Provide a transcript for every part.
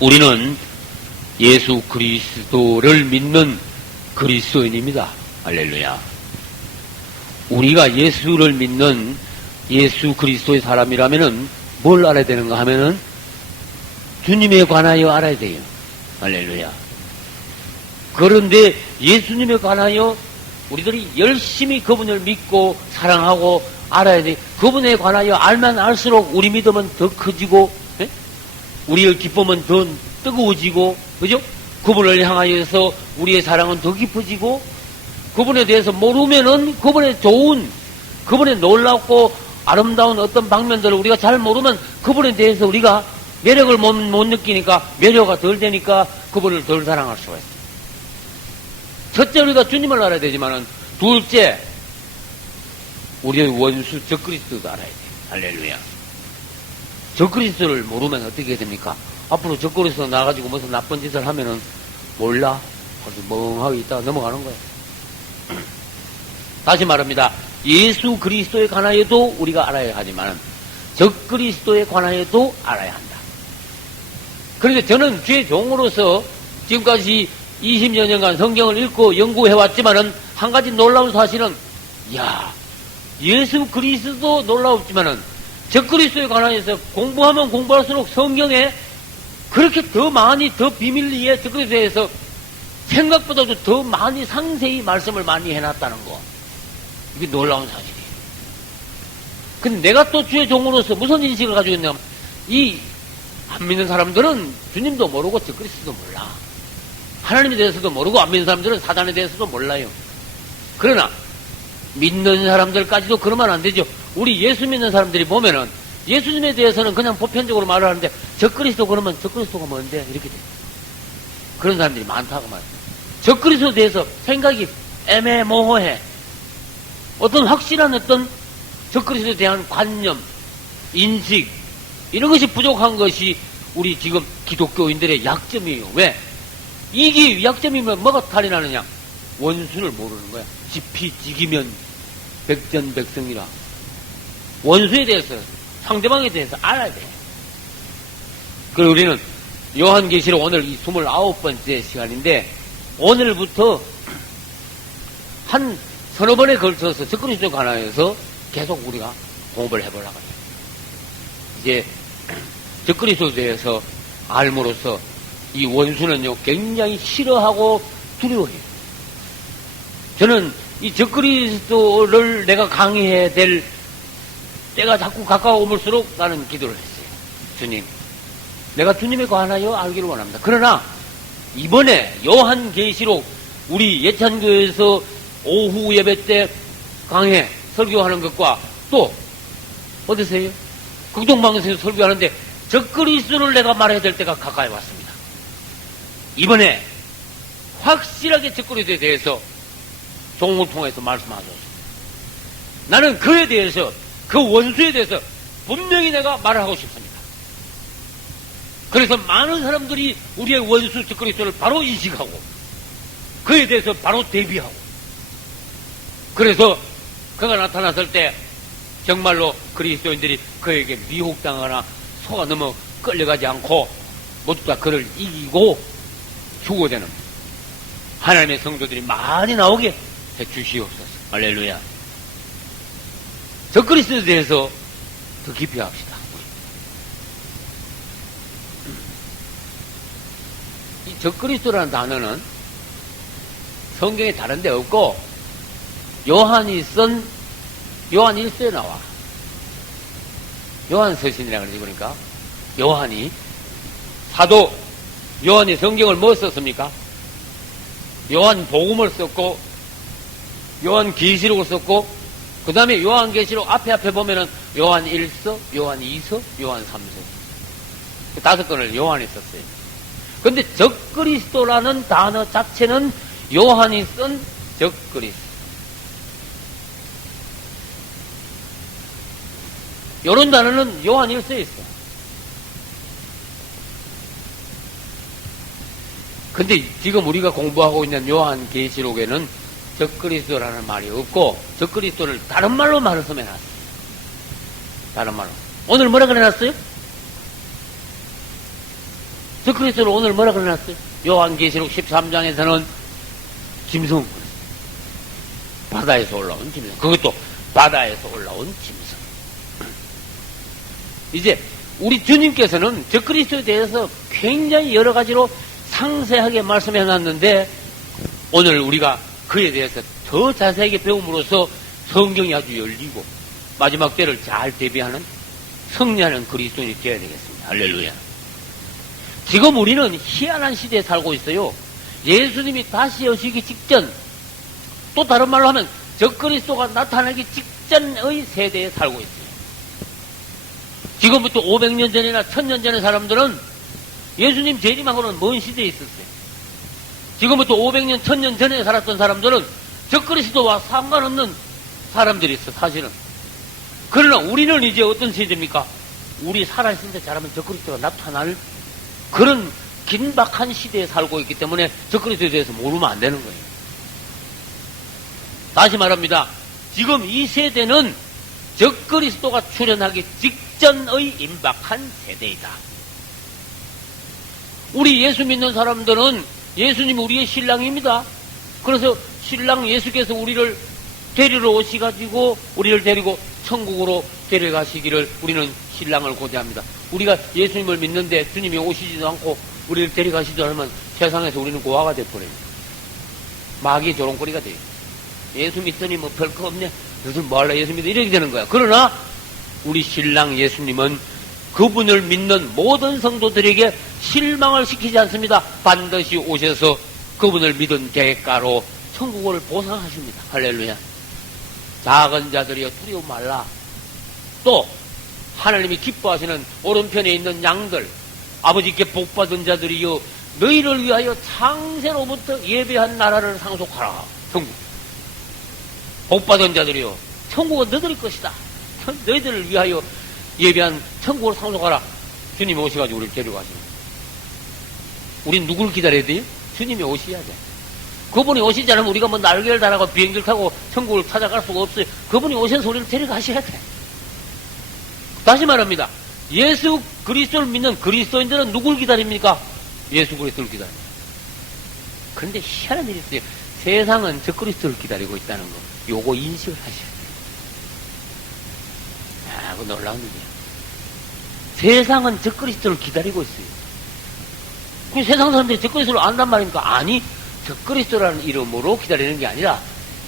우리는 예수 그리스도를 믿는 그리스도인입니다. 할렐루야. 우리가 예수를 믿는 예수 그리스도의 사람이라면은 뭘 알아야 되는가 하면은 주님에 관하여 알아야 돼요. 할렐루야. 그런데 예수님에 관하여 우리들이 열심히 그분을 믿고 사랑하고 알아야 돼. 그분에 관하여 알면 알수록 우리 믿음은 더 커지고, 예? 우리의 기쁨은 더 뜨거워지고, 그죠? 그분을 향하여서 우리의 사랑은 더 깊어지고, 그분에 대해서 모르면은 그분의 좋은, 그분의 놀랍고 아름다운 어떤 방면들을 우리가 잘 모르면 그분에 대해서 우리가 매력을 못 느끼니까 매력가 덜 되니까 그분을 덜 사랑할 수가 있어요. 첫째, 우리가 주님을 알아야 되지만은, 둘째, 우리의 원수 적그리스도도 알아야 돼요. 할렐루야. 적그리스도를 모르면 어떻게 됩니까? 앞으로 적그리스도 나가지고 무슨 나쁜 짓을 하면은 몰라. 아주 멍하게 있다가 넘어가는 거예요. 다시 말합니다. 예수 그리스도에 관하여도 우리가 알아야 하지만 적그리스도에 관하여도 알아야 한다. 그런데 저는 주의 종으로서 지금까지 20여 년간 성경을 읽고 연구해왔지만은 한 가지 놀라운 사실은, 예수 그리스도 놀라웠지만은 적그리스도에 관하여서 공부하면 공부할수록 성경에 그렇게 더 많이 더 비밀리에 적그리스도에 대해서 생각보다도 더 많이 상세히 말씀을 많이 해놨다는 거. 이게 놀라운 사실이에요. 근데 내가 또 주의 종으로서 무슨 인식을 가지고 있냐면, 안 믿는 사람들은 주님도 모르고 적그리스도도 몰라. 하나님에 대해서도 모르고 안 믿는 사람들은 사단에 대해서도 몰라요. 그러나 믿는 사람들까지도 그러면 안 되죠. 우리 예수 믿는 사람들이 보면은 예수님에 대해서는 그냥 보편적으로 말을 하는데 적그리스도 그러면 적그리스도가 뭔데? 이렇게 돼요. 그런 사람들이 많다고 말해요. 적그리스도에 대해서 생각이 애매모호해. 어떤 확실한 어떤 적그리스도에 대한 관념, 인식, 이런 것이 부족한 것이 우리 지금 기독교인들의 약점이에요. 왜? 이게 약점이면 뭐가 탈이 나느냐? 원수를 모르는 거야. 지피지기면 백전백승이라. 원수에 대해서, 상대방에 대해서 알아야 돼. 그리고 우리는 요한계시록 오늘 이 29번째 시간인데, 오늘부터 한 서너 번에 걸쳐서 적그리스도에 관하여서 계속 우리가 공부를 해보려고 해요. 이제 적그리스도에 대해서 알므로써 이 원수는요 굉장히 싫어하고 두려워해요. 저는 이 적그리스도를 내가 강의해야 될 때가 자꾸 가까워올수록 나는 기도를 했어요. 주님, 내가 주님에 관하여 알기를 원합니다. 그러나 이번에 요한계시록 우리 예찬교에서 오후 예배 때 강해 설교하는 것과 또 어디서요? 극동방에서 설교하는데 적그리스도를 내가 말해야 될 때가 가까이 왔습니다. 이번에 확실하게 적그리스도에 대해서 종을 통해서 말씀하셨습니다. 나는 그에 대해서, 그 원수에 대해서 분명히 내가 말을 하고 싶습니다. 그래서 많은 사람들이 우리의 원수 적그리스도를 바로 인식하고 그에 대해서 바로 대비하고, 그래서 그가 나타났을 때 정말로 그리스도인들이 그에게 미혹당하거나 속아 넘어 끌려가지 않고 모두 다 그를 이기고 수고되는 하나님의 성도들이 많이 나오게 해주시옵소서. 할렐루야. 적그리스도에 대해서 더 깊이 합시다. 이 적그리스도라는 단어는 성경에 다른 데 없고 요한이 쓴 요한 1서에 나와. 요한 서신이라 그러지. 그러니까 요한이, 사도 요한이 성경을 뭐 썼습니까? 요한 복음을 썼고 요한 계시록을 썼고 그 다음에 요한 계시록 앞에 보면은 요한 1서, 요한 2서, 요한 3서 5권을 요한이 썼어요. 근데 적그리스도라는 단어 자체는 요한이 쓴 적그리스도, 요런 단어는 요한 1서에 있어. 근데 지금 우리가 공부하고 있는 요한 계시록에는 적그리스도라는 말이 없고 적그리스도를 다른 말로 말해서 해놨어. 다른 말로. 오늘 뭐라 그래놨어요? 저 그리스도를 오늘 뭐라 그러놨어요? 요한계시록 13장에서는 짐승, 바다에서 올라온 짐승, 그것도 바다에서 올라온 짐승. 이제 우리 주님께서는 저 그리스도에 대해서 굉장히 여러 가지로 상세하게 말씀해 놨는데, 오늘 우리가 그에 대해서 더 자세하게 배움으로써 성경이 아주 열리고 마지막 때를 잘 대비하는 승리하는 그리스도인이 되어야 되겠습니다. 할렐루야. 지금 우리는 희한한 시대에 살고 있어요. 예수님이 다시 오시기 직전, 또 다른 말로 하면 적그리스도가 나타나기 직전의 세대에 살고 있어요. 지금부터 500년 전이나 1000년 전의 사람들은 예수님 재림하고는 먼 시대에 있었어요. 지금부터 500년, 1000년 전에 살았던 사람들은 적그리스도와 상관없는 사람들이 있어, 사실은. 그러나 우리는 이제 어떤 세대입니까? 우리 살아있을 때 잘하면 적그리스도가 나타날 그런 긴박한 시대에 살고 있기 때문에 적그리스도에 대해서 모르면 안 되는 거예요. 다시 말합니다. 지금 이 세대는 적그리스도가 출현하기 직전의 임박한 세대이다. 우리 예수 믿는 사람들은 예수님이 우리의 신랑입니다. 그래서 신랑 예수께서 우리를 데리러 오시가지고 우리를 데리고 천국으로 데려가시기를 우리는 신랑을 고대합니다. 우리가 예수님을 믿는데 주님이 오시지도 않고 우리를 데려가시지도 않으면 세상에서 우리는 고아가 돼버립니다. 마귀의 조롱거리가 돼요. 예수 믿더니 뭐 별거 없네. 무슨 뭐할래 예수 믿어 이렇게 되는 거야. 그러나 우리 신랑 예수님은 그분을 믿는 모든 성도들에게 실망을 시키지 않습니다. 반드시 오셔서 그분을 믿은 대가로 천국을 보상하십니다. 할렐루야. 작은 자들이여 두려워 말라. 또 하나님이 기뻐하시는 오른편에 있는 양들, 아버지께 복받은 자들이여 너희를 위하여 창세로부터 예배한 나라를 상속하라. 천국. 복받은 자들이여 천국은 너희들 것이다. 너희들을 위하여 예배한 천국을 상속하라. 주님이 오셔가지고 우리를 데려가십니다. 우린 누굴 기다려야 돼요? 주님이 오셔야 돼. 그분이 오시지 않으면 우리가 뭐 날개를 달아고 비행기를 타고 천국을 찾아갈 수가 없어요. 그분이 오셔서 우리를 데려가셔야 돼. 다시 말합니다. 예수 그리스도를 믿는 그리스도인들은 누굴 기다립니까? 예수 그리스도를 기다립니다. 그런데 희한한 일이 있어요. 세상은 저 그리스도를 기다리고 있다는 거. 요거 인식을 하셔야 돼요. 아, 그 놀라운 일이에요. 세상은 저 그리스도를 기다리고 있어요. 그 세상 사람들이 저 그리스도를 안단 말입니까? 아니, 저 그리스도라는 이름으로 기다리는 게 아니라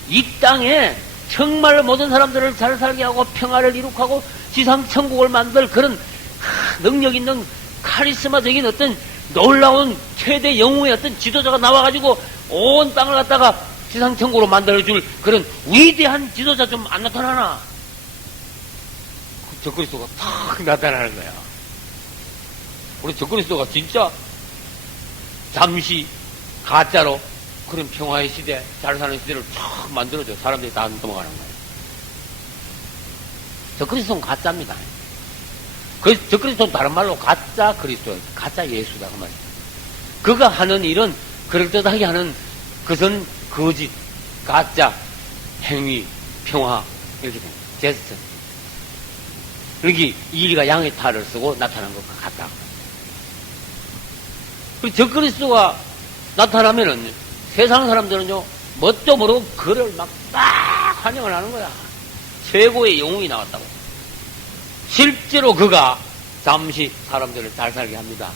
이 땅에 정말 모든 사람들을 잘 살게 하고 평화를 이룩하고 지상 천국을 만들 그런 능력 있는 카리스마적인 어떤 놀라운 최대 영웅의 어떤 지도자가 나와가지고 온 땅을 갖다가 지상 천국으로 만들어줄 그런 위대한 지도자 좀 안 나타나나? 저 그리스도가 탁 나타나는 거야. 우리 저 그리스도가 진짜 잠시 가짜로 그런 평화의 시대, 잘 사는 시대를 쫙 만들어줘. 사람들이 다 넘어가는 거예요. 저 그리스도는 가짜입니다. 저 그리스도는 다른 말로 가짜 그리스도, 가짜 예수다. 그 말이에요. 그가 하는 일은 그럴듯하게 하는 것은 거짓, 가짜, 행위, 평화, 이렇게 됩니다. 제스처. 여기 이리가 양의 탈을 쓰고 나타난 것과 같다. 그리고 저 그리스도가 나타나면은 세상 사람들은요, 뭣도 모르고 그를 막 환영을 하는 거야. 최고의 영웅이 나왔다고. 실제로 그가 잠시 사람들을 잘 살게 합니다.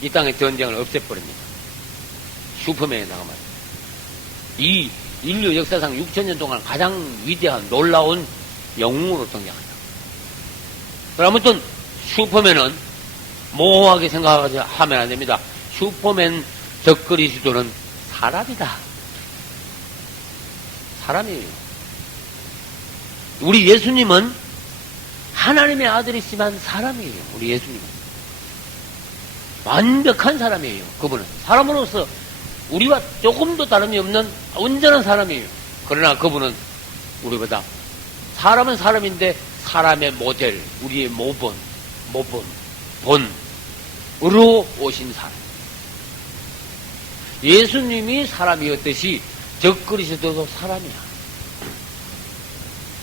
이 땅의 전쟁을 없애버립니다. 슈퍼맨에 나가면. 이 인류 역사상 6000년 동안 가장 위대한 놀라운 영웅으로 등장한다. 아무튼 슈퍼맨은 모호하게 생각하면 안 됩니다. 슈퍼맨 적그리스도는 사람이다. 사람이에요. 우리 예수님은 하나님의 아들이지만 사람이에요. 우리 예수님은 완벽한 사람이에요. 그분은 사람으로서 우리와 조금도 다름이 없는 온전한 사람이에요. 그러나 그분은 우리보다 사람은 사람인데 사람의 모델, 우리의 모본, 본으로 오신 사람. 예수님이 사람이었듯이 적그리스도도 사람이야.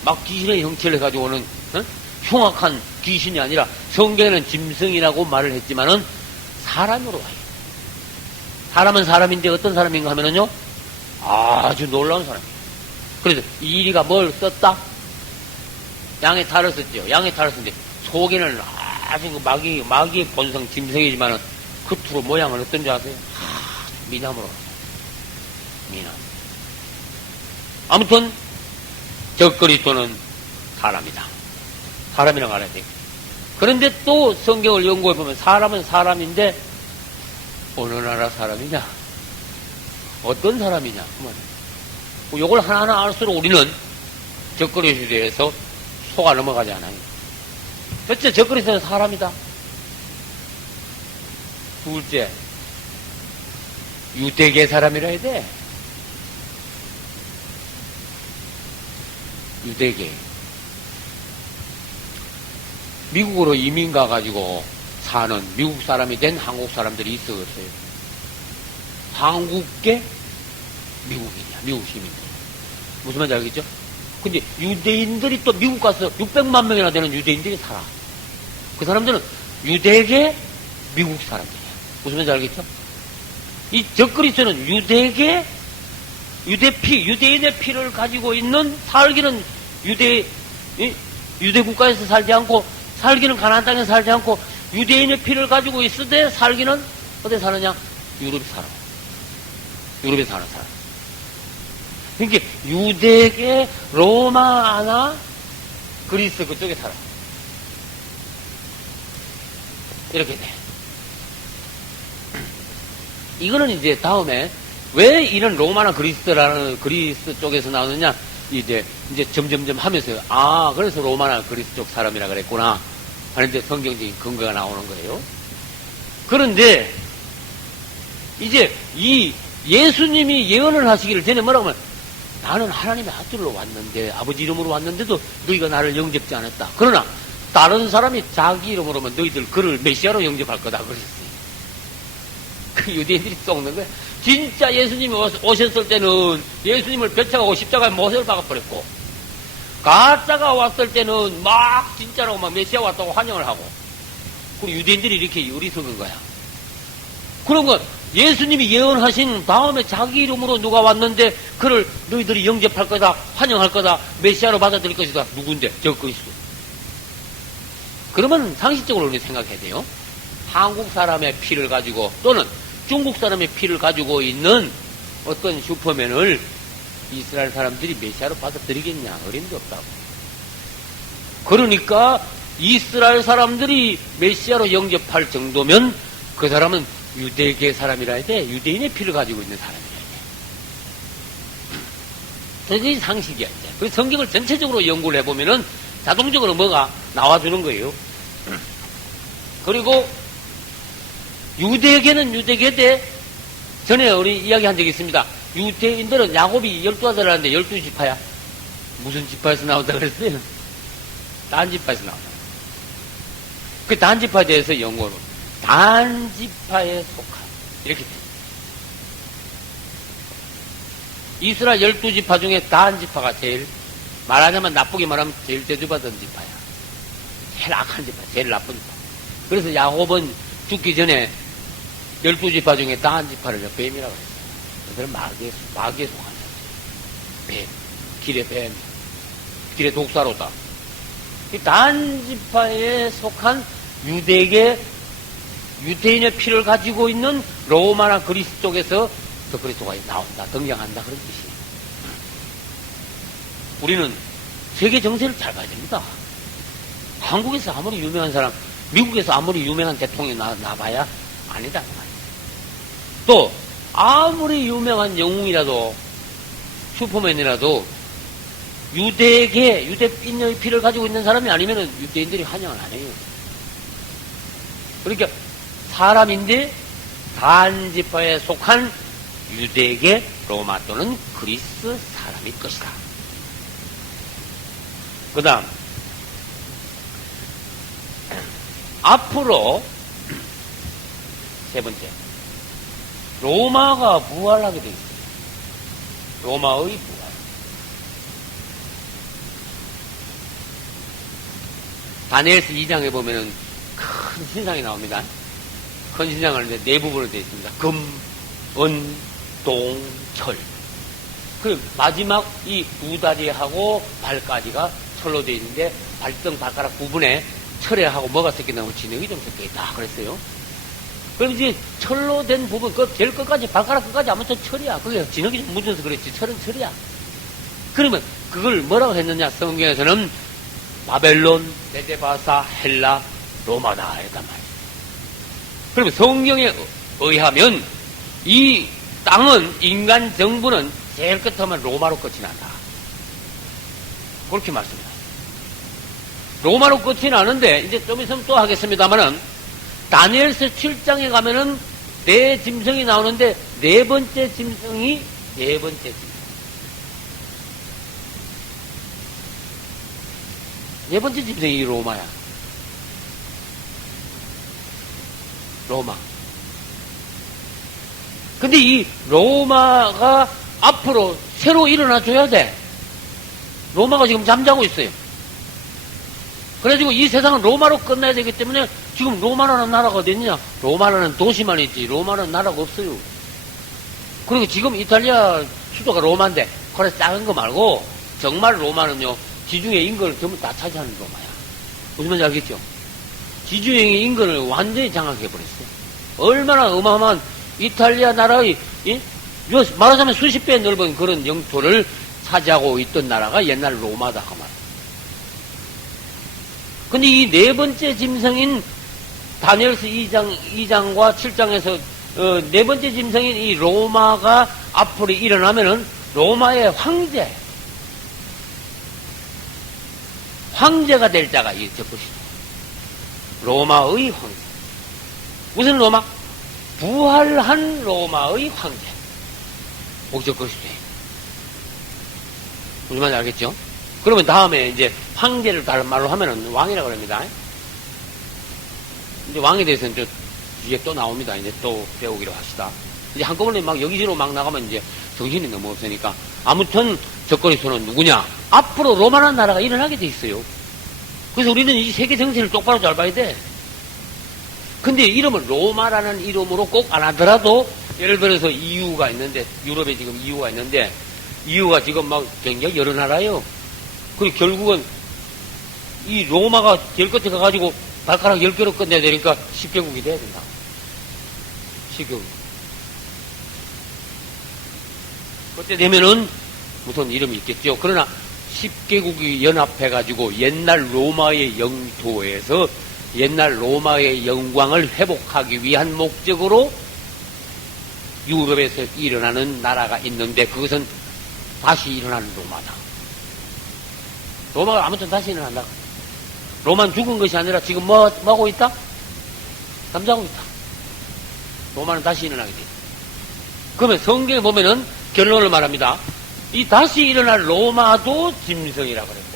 막 귀신의 형체를 가지고 오는 흉악한 귀신이 아니라 성경에는 짐승이라고 말을 했지만은 사람으로 와요. 사람은 사람인데 어떤 사람인가 하면은요, 아주 놀라운 사람이에요. 그래서 이리가 뭘 썼다? 양의 탈을 썼죠. 양의 탈을 썼는데, 속에는 아주 그 마귀의 본성 짐승이지만은, 겉으로 모양은 어떤지 아세요? 미남으로. 미남. 아무튼, 저 그리스도는 사람이다. 사람이라고 알아야 돼요. 그런데 또 성경을 연구해보면 사람은 사람인데 어느 나라 사람이냐? 어떤 사람이냐? 요걸 하나하나 알수록 우리는 적그리스도에 대해서 속아 넘어가지 않아요. 첫째, 적그리스도는 사람이다. 둘째, 유대계 사람이라 해야 돼. 유대계. 미국으로 이민 가가지고 사는 미국 사람이 된 한국 사람들이 있었어요. 한국계 미국인이야. 미국 시민들. 무슨 말인지 알겠죠? 근데 유대인들이 또 미국 가서 600만 명이나 되는 유대인들이 살아. 그 사람들은 유대계 미국 사람들이야. 무슨 말인지 알겠죠? 이 적그리스도는 유대계 유대인의 피를 가지고 있는 살기는 유대 국가에서 살지 않고 살기는 가나안 땅에 살지 않고 유대인의 피를 가지고 있으되 살기는 어디 사느냐? 유럽에 살아. 유럽에 사는 사람. 그러니까 유대계 로마 하나 그리스 그쪽에 살아. 이렇게 돼. 이거는 이제 다음에 왜 이런 로마나 그리스 쪽에서 나오느냐? 이제 점점점 하면서, 그래서 로마나 그리스 쪽 사람이라 그랬구나. 하는데 성경적인 근거가 나오는 거예요. 그런데, 이제 이 예수님이 예언을 하시기를 전에 뭐라고 하면, 나는 하나님의 아들로 왔는데, 아버지 이름으로 왔는데도 너희가 나를 영접지 않았다. 그러나, 다른 사람이 자기 이름으로 오면 너희들 그를 메시아로 영접할 거다. 그랬어요. 그 유대인들이 썩는 거야. 진짜 예수님이 오셨을 때는 예수님을 벼차가고 십자가에 못을 박아버렸고, 가짜가 왔을 때는 막 진짜라고 막 메시아 왔다고 환영을 하고, 그리고 유대인들이 이렇게 어리석은 거야. 그런 건 예수님이 예언하신 다음에 자기 이름으로 누가 왔는데 그를 너희들이 영접할 거다, 환영할 거다, 메시아로 받아들일 것이다. 누군데? 저 그리스도. 그러면 상식적으로 우리 생각해야 돼요. 한국 사람의 피를 가지고 또는 중국 사람의 피를 가지고 있는 어떤 슈퍼맨을 이스라엘 사람들이 메시아로 받아들이겠냐? 어림도 없다고. 그러니까 이스라엘 사람들이 메시아로 영접할 정도면 그 사람은 유대계 사람이라 해야 돼. 유대인의 피를 가지고 있는 사람이라 해야 돼. 그게 상식이야. 이제. 그래서 성경을 전체적으로 연구를 해보면은 자동적으로 뭐가 나와주는 거예요. 그리고 유대계는 유대계대 전에 우리 이야기한 적이 있습니다. 유대인들은 야곱이 12아들 하는데 12지파야. 무슨 지파에서 나온다 그랬어요? 단지파에서 나온다. 그 단지파에 대해서 영어로 단지파에 속한 이렇게 돼. 이스라엘 12지파 중에 단지파가 제일 말하자면 나쁘게 말하면 제일 대접받은 지파야. 제일 악한 지파, 제일 나쁜 지파. 그래서 야곱은 죽기 전에 12지파 중에 단지파를 뱀이라고 했어요. 그들은 마귀에 속한 자들. 뱀, 길의 뱀, 길의 독사로다. 이 단지파에 속한 유대인의 피를 가지고 있는 로마나 그리스 쪽에서 더 그리스도가 나온다, 등장한다, 그런 뜻이에요. 우리는 세계 정세를 잘 봐야 됩니다. 한국에서 아무리 유명한 사람, 미국에서 아무리 유명한 대통령이 나봐야 아니다. 또 아무리 유명한 영웅이라도 슈퍼맨이라도 유대인의 피를 가지고 있는 사람이 아니면 유대인들이 환영을 안 해요. 그러니까 사람인데 단지파에 속한 유대계 로마 또는 그리스 사람일 것이다. 그 다음 앞으로 세 번째 로마가 부활하게 되어 있습니다. 로마의 부활. 다니엘서 2장에 보면은 큰 신상이 나옵니다. 헌신장은 네 부분으로 되어 있습니다. 금, 은, 동, 철. 그 마지막 이 두 다리하고 발까지가 철로 되어 있는데 발등 발가락 부분에 철에하고 뭐가 섞여나고 진흙이 좀 섞여 있다 그랬어요. 그럼 이제 철로 된 부분, 그 제일 끝까지 발가락 끝까지 아무튼 철이야. 그게 진흙이 좀 묻어서 그랬지 철은 철이야. 그러면 그걸 뭐라고 했느냐? 성경에서는 바벨론, 메데바사, 헬라, 로마다 했단 말이에요. 그러면 성경에 의하면 이 땅은, 인간 정부는 제일 끝하면 로마로 끝이 난다. 그렇게 말씀합니다. 로마로 끝이 나는데, 이제 좀 있으면 또 하겠습니다만은, 다니엘서 7장에 가면은 네 짐승이 나오는데, 네 번째 짐승이 로마야. 로마. 근데 이 로마가 앞으로 새로 일어나줘야 돼. 로마가 지금 잠자고 있어요. 그래가지고 이 세상은 로마로 끝나야 되기 때문에 지금 로마라는 나라가 어디 있냐? 로마라는 도시만 있지. 로마라는 나라가 없어요. 그리고 지금 이탈리아 수도가 로마인데, 그래서 작은 거 말고 정말 로마는요, 지중해 인근을 전부 다 차지하는 로마야. 무슨 말인지 알겠죠? 지중해 인근을 완전히 장악해버렸어요. 얼마나 어마어마한 이탈리아 나라의, 말하자면 수십 배 넓은 그런 영토를 차지하고 있던 나라가 옛날 로마다, 그 말. 근데 이 네 번째 짐승인 다니엘서 2장과 7장에서, 네 번째 짐승인 이 로마가 앞으로 일어나면은 로마의 황제가 될 자가 있을 것이다. 로마의 황제. 무슨 로마? 부활한 로마의 황제. 목적 것이죠. 무슨 말인지 알겠죠? 그러면 다음에 이제 황제를 다른 말로 하면은 왕이라고 합니다. 이제 왕에 대해서는 저 뒤에 또 나옵니다. 이제 또 배우기로 합시다. 이제 한꺼번에 막 여기저기로 막 나가면 이제 정신이 너무 없으니까. 아무튼 적거리수는 누구냐? 앞으로 로마라는 나라가 일어나게 돼 있어요. 그래서 우리는 이 세계 정세를 똑바로 잘 봐야 돼. 근데 이름을 로마라는 이름으로 꼭 안 하더라도, 예를 들어서 EU가 있는데, 유럽에 지금 EU가 있는데, EU가 지금 막 굉장히 여러 나라예요. 그리고 결국은 이 로마가 제일 끝에 가가지고 발가락 10개로 끝내야 되니까 10개국이 돼야 된다. 10개국. 그때 되면은 무슨 이름이 있겠죠. 그러나 10개국이 연합해가지고 옛날 로마의 영토에서 옛날 로마의 영광을 회복하기 위한 목적으로 유럽에서 일어나는 나라가 있는데, 그것은 다시 일어나는 로마다. 로마가 아무튼 다시 일어난다. 로마는 죽은 것이 아니라 지금 뭐 하고 있다? 잠자고 있다. 로마는 다시 일어나게 돼. 그러면 성경에 보면은 결론을 말합니다. 이 다시 일어날 로마도 짐승이라고 그랬고,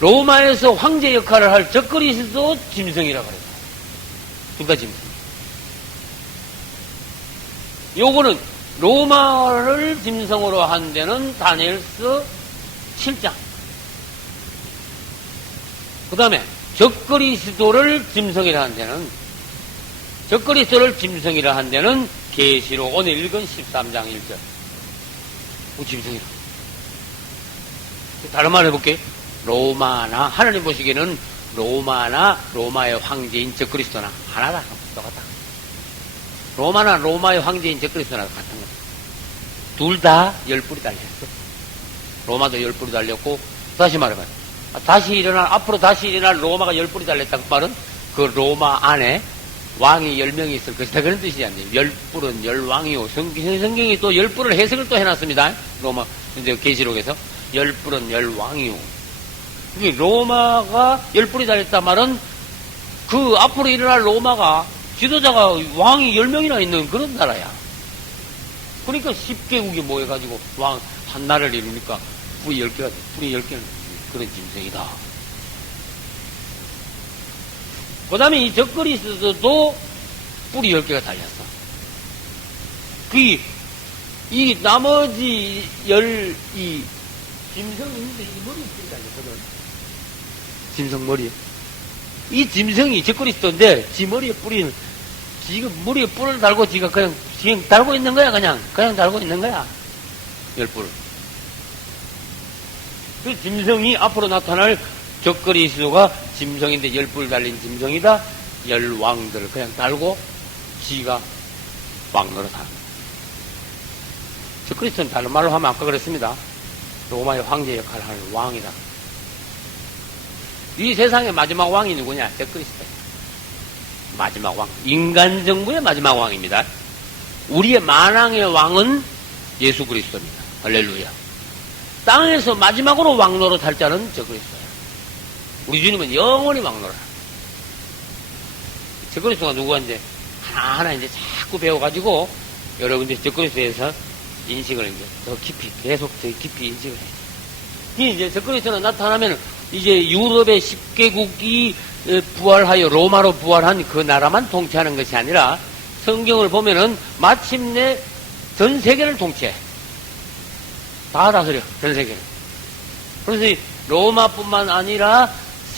로마에서 황제 역할을 할 적그리스도 짐승이라고 그랬고, 둘 다 짐승. 요거는 로마를 짐승으로 한 데는 다니엘서 7장. 그 다음에 적그리스도를 짐승이라 한 데는, 적그리스도를 짐승이라 한 데는 계시록 오늘 읽은 13장 1절. 짐승이라. 다른 말 해볼게. 로마나, 하나님 보시기에는 로마나 로마의 황제인 적그리스도나 하나다. 똑같다. 로마나 로마의 황제인 적그리스도나 같은 거다. 둘 다 10뿔이 달렸어. 로마도 10뿔이 달렸고, 다시 말해봐요. 앞으로 다시 일어날 로마가 10뿔이 달렸다. 그 말은 그 로마 안에 왕이 10명이 있을 것이다. 그런 뜻이지 않나요? 10뿔은 10왕이요. 성경이 또 10뿔을 해석을 또 해놨습니다. 로마, 이제 계시록에서. 10뿔은 10왕이요. 그게 로마가 10뿔이 달렸다 말은 그 앞으로 일어날 로마가 지도자가 왕이 10명이나 있는 그런 나라야. 그러니까 10개국이 모여가지고 왕 한 나라를 이루니까 뿔이 10개가, 뿔이 10개는 그런 짐승이다. 그 다음에 이 적그리스도도 뿔이 10개가 달렸어. 이 나머지 이 짐승이 있는데 이 머리 뿔이 달렸거든. 짐승 머리에. 이 짐승이 적그리스도인데 지 머리에 뿌리는 지금 머리에 뿔을 달고 지가 그냥 달고 있는 거야. 그냥 달고 있는 거야. 열뿔. 그 짐승이 앞으로 나타날 적그리스도가 짐승인데 열뿔 달린 짐승이다. 열왕들을 그냥 달고 지가 왕 노릇 하는. 적그리스도는 다른 말로 하면 아까 그랬습니다. 로마의 황제 역할을 하는 왕이다. 이 세상의 마지막 왕이 누구냐? 적그리스도. 마지막 왕. 인간 정부의 마지막 왕입니다. 우리의 만왕의 왕은 예수 그리스도입니다. 할렐루야. 땅에서 마지막으로 왕 노릇 할 자는 적그리스도예요. 우리 주님은 영원히 왕 노릇. 적그리스도가 누구인데 하나하나 이제 자꾸 배워가지고 여러분들이 적그리스도에서 인식을 이제 더 깊이 계속 더 깊이 인식을 해요. 이제 적그리스도가 나타나면 이제 유럽의 10개국이 부활하여 로마로 부활한 그 나라만 통치하는 것이 아니라 성경을 보면은 마침내 전 세계를 통치해. 다 다스려, 전 세계를. 그래서 로마뿐만 아니라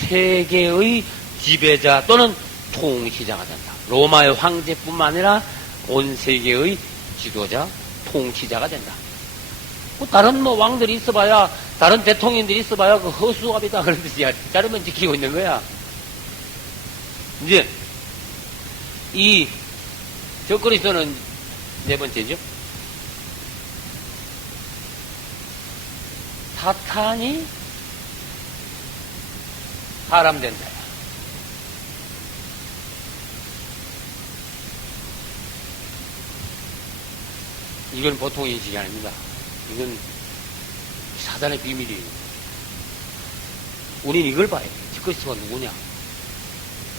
세계의 지배자 또는 통치자가 된다. 로마의 황제뿐만 아니라 온 세계의 지도자, 통치자가 된다. 다른 왕들이 있어봐야, 다른 대통령들이 있어봐야 그 허수아비다 그러듯이 자르면 지키고 있는 거야. 이제 이 적그리스도는 네 번째죠. 사탄이 사람 된다. 이건 보통 인식이 아닙니다. 이건 사단의 비밀이에요. 우린 이걸 봐야 돼. 적그리스도가 누구냐?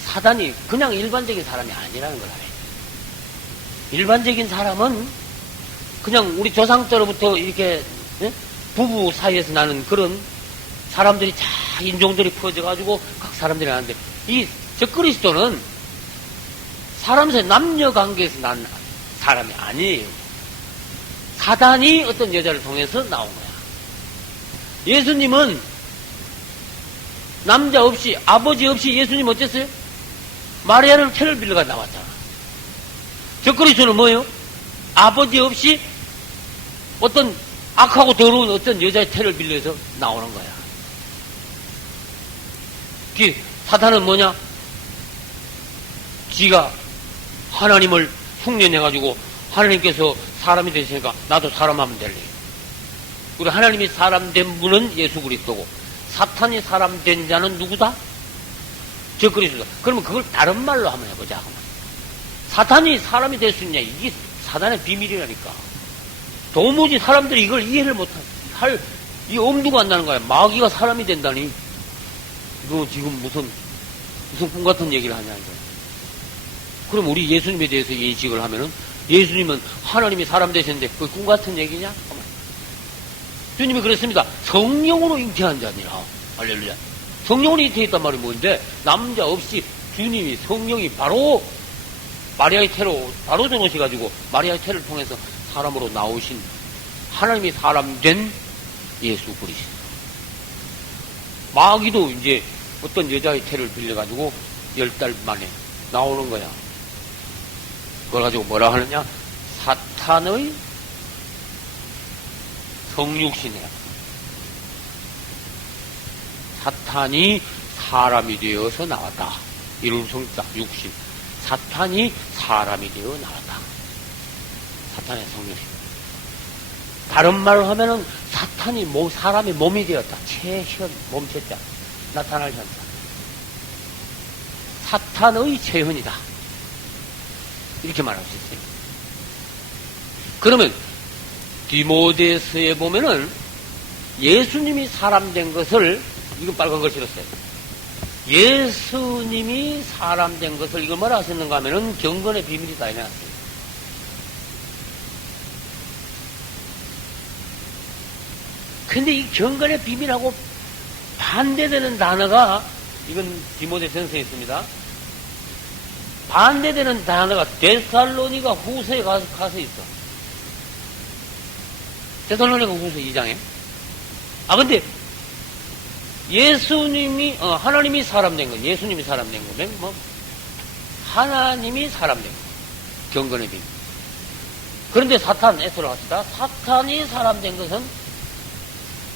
사단이 그냥 일반적인 사람이 아니라는 걸 알아야 돼. 일반적인 사람은 그냥 우리 조상 때로부터 이렇게 부부 사이에서 나는 그런 사람들이 인종들이 퍼져가지고 각 사람들이 나는데 이 적그리스도는 사람 사이 남녀 관계에서 난 사람이 아니에요. 사단이 어떤 여자를 통해서 나온 거야. 예수님은 남자 없이 아버지 없이 예수님 어땠어요? 마리아를 태를 빌려가 나왔잖아. 적그리스도는 뭐예요? 아버지 없이 어떤 악하고 더러운 어떤 여자의 태를 빌려서 나오는 거야. 사탄은 뭐냐? 지가 하나님을 흉내내가지고 하나님께서 사람이 되시니까 나도 사람하면 될래. 그리고 하나님이 사람 된 분은 예수 그리스도고 사탄이 사람 된 자는 누구다? 적그리스도다. 그러면 그걸 다른 말로 한번 해보자. 사탄이 사람이 될 수 있냐? 이게 사탄의 비밀이라니까. 도무지 사람들이 이걸 이해를 못할, 이 엄두가 안 나는 거야. 마귀가 사람이 된다니. 이거 지금 무슨 꿈 같은 얘기를 하냐, 이거. 그럼 우리 예수님에 대해서 인식을 하면은, 예수님은 하나님이 사람 되셨는데, 그 꿈 같은 얘기냐? 주님이 그랬습니다. 성령으로 잉태한 자니라. 할렐루야. 성령으로 잉태했단 말이 뭔데, 남자 없이 주님이 성령이 바로 마리아의 태로 바로 들어오셔가지고 마리아의 태를 통해서 사람으로 나오신 하나님이 사람 된 예수 그리스도. 마귀도 이제 어떤 여자의 태를 빌려가지고 10달 만에 나오는 거야. 그걸 가지고 뭐라 하느냐? 사탄의 성육신이야. 사탄이 사람이 되어서 나왔다. 이룰성자 육신. 사탄이 사람이 되어 나왔다. 사탄의 성육신. 다른 말로 하면은 사탄이 사람의 몸이 되었다. 체현, 몸체자. 나타날 현상. 사탄의 체현이다. 이렇게 말할 수 있어요. 그러면 디모데서에 보면은 예수님이 사람 된 것을, 이건 빨간 걸 실었어요. 예수님이 사람 된 것을 이걸 뭐라 하셨는가 하면은 경건의 비밀이다 이래놨어요. 근데 이 경건의 비밀하고 반대되는 단어가, 이건 디모데 전서에 있습니다. 반대되는 단어가 데살로니가 후서에 가서 있어. 데살로니가 후서 2장에. 근데 예수님이, 하나님이 사람 된 건, 예수님이 사람 된 거면, 뭐, 하나님이 사람 된 거. 경건의 비밀. 그런데 사탄, 에스로 합시다. 사탄이 사람 된 것은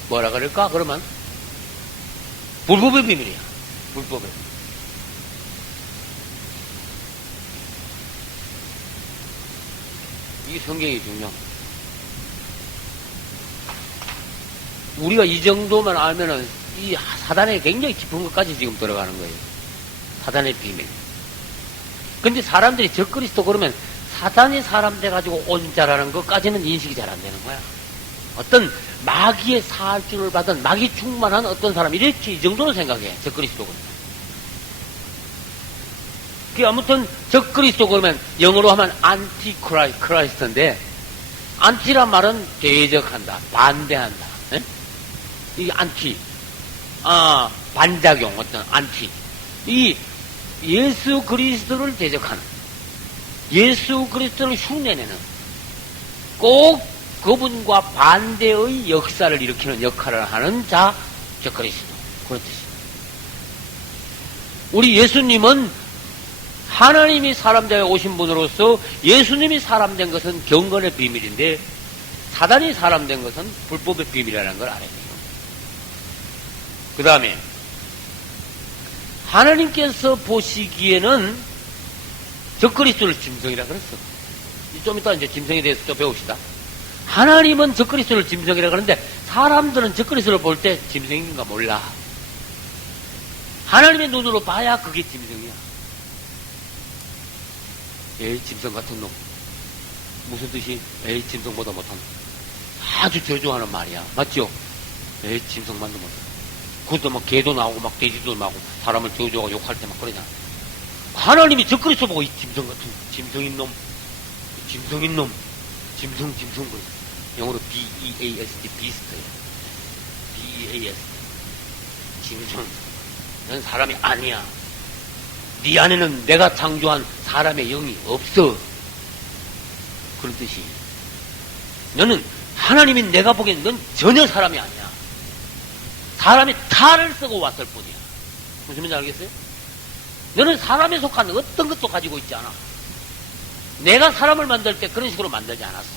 뭐라 그럴까? 그러면, 불법의 비밀이야. 불법의 비밀. 이 성경이 중요합니다. 우리가 이 정도만 알면은 이 사단의 굉장히 깊은 것까지 지금 들어가는 거예요. 사단의 비밀. 근데 사람들이 적그리스도 그러면 사단이 사람 돼가지고 온 자라는 것까지는 인식이 잘 안 되는 거야. 어떤 마귀의 사주를 받은 마귀 충만한 어떤 사람 이렇게 이 정도로 생각해. 적그리스도 그러면. 그 아무튼 적그리스도 그러면 영어로 하면 안티크라이스트인데 안티란 말은 대적한다, 반대한다. 에? 이게 안티, 반작용 어떤 안티. 이 예수 그리스도를 대적하는, 예수 그리스도를 흉내내는, 꼭 그분과 반대의 역사를 일으키는 역할을 하는 자, 적그리스도. 그런 뜻입니다. 우리 예수님은 하나님이 사람되어 오신 분으로서 예수님이 사람된 것은 경건의 비밀인데 사단이 사람된 것은 불법의 비밀이라는 걸 알아야 돼요. 그 다음에 하나님께서 보시기에는 적그리스도를 짐승이라 그랬어. 좀 이따 이제 짐승에 대해서 좀 배웁시다. 하나님은 적그리스도를 짐승이라 그러는데 사람들은 적그리스도를 볼 때 짐승인가 몰라. 하나님의 눈으로 봐야 그게 짐승이야. 에이, 짐승 같은 놈. 무슨 뜻이? 에이, 짐승보다 못한 놈. 아주 저주하는 말이야. 맞죠? 에이, 짐승만도 못한 놈. 그것도 막 개도 나오고, 막 돼지도 나오고, 사람을 저주하고 욕할 때 막 그러냐. 하나님이 적그리스도 보고, 이 짐승 같은 놈, 짐승인 놈, 짐승인 놈, 짐승, 그래. 영어로 B-E-A-S-T, 비스트예요. B-E-A-S-T. 짐승. 넌 사람이 아니야. 네 안에는 내가 창조한 사람의 영이 없어. 그런 뜻이. 너는 하나님이 내가 보기엔 넌 전혀 사람이 아니야. 사람이 탈을 쓰고 왔을 뿐이야. 무슨 말인지 알겠어요? 너는 사람에 속한 어떤 것도 가지고 있지 않아. 내가 사람을 만들 때 그런 식으로 만들지 않았어.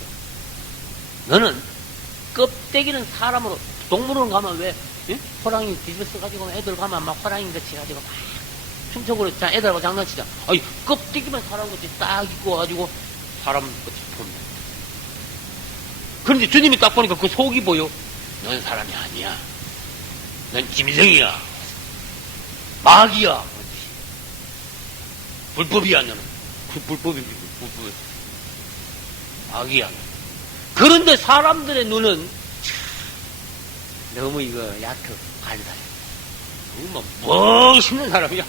너는 껍데기는 사람으로, 동물원 가면 왜 호랑이 뒤집어가지고 애들 가면 막 호랑이 같이 해가지고 막 춤춰고 애들하고 장난치자. 아니, 껍데기만 사람같이 딱 입고가지고 사람같이 봅니다. 그런데 주님이 딱 보니까 그 속이 보여. 넌 사람이 아니야. 넌 짐승이야. 마귀야. 불법이야, 너는. 불법이. 마귀야. 그런데 사람들의 눈은 너무 이거 얕어. 간사해. 너무 멋있는 사람이야.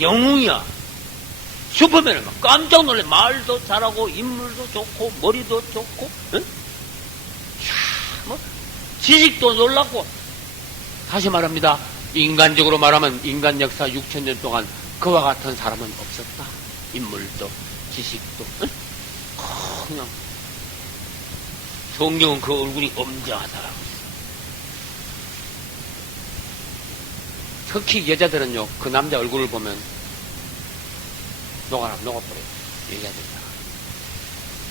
영웅이야. 슈퍼맨을 막 깜짝 놀래. 말도 잘하고, 인물도 좋고, 머리도 좋고, 응? 뭐, 지식도 놀랍고. 다시 말합니다. 인간적으로 말하면 인간 역사 6,000년 동안 그와 같은 사람은 없었다. 인물도, 지식도, 응? 그냥. 성경은 그 얼굴이 엄정하다라고 했어. 특히 여자들은요, 그 남자 얼굴을 보면 녹아버려요. 여자들.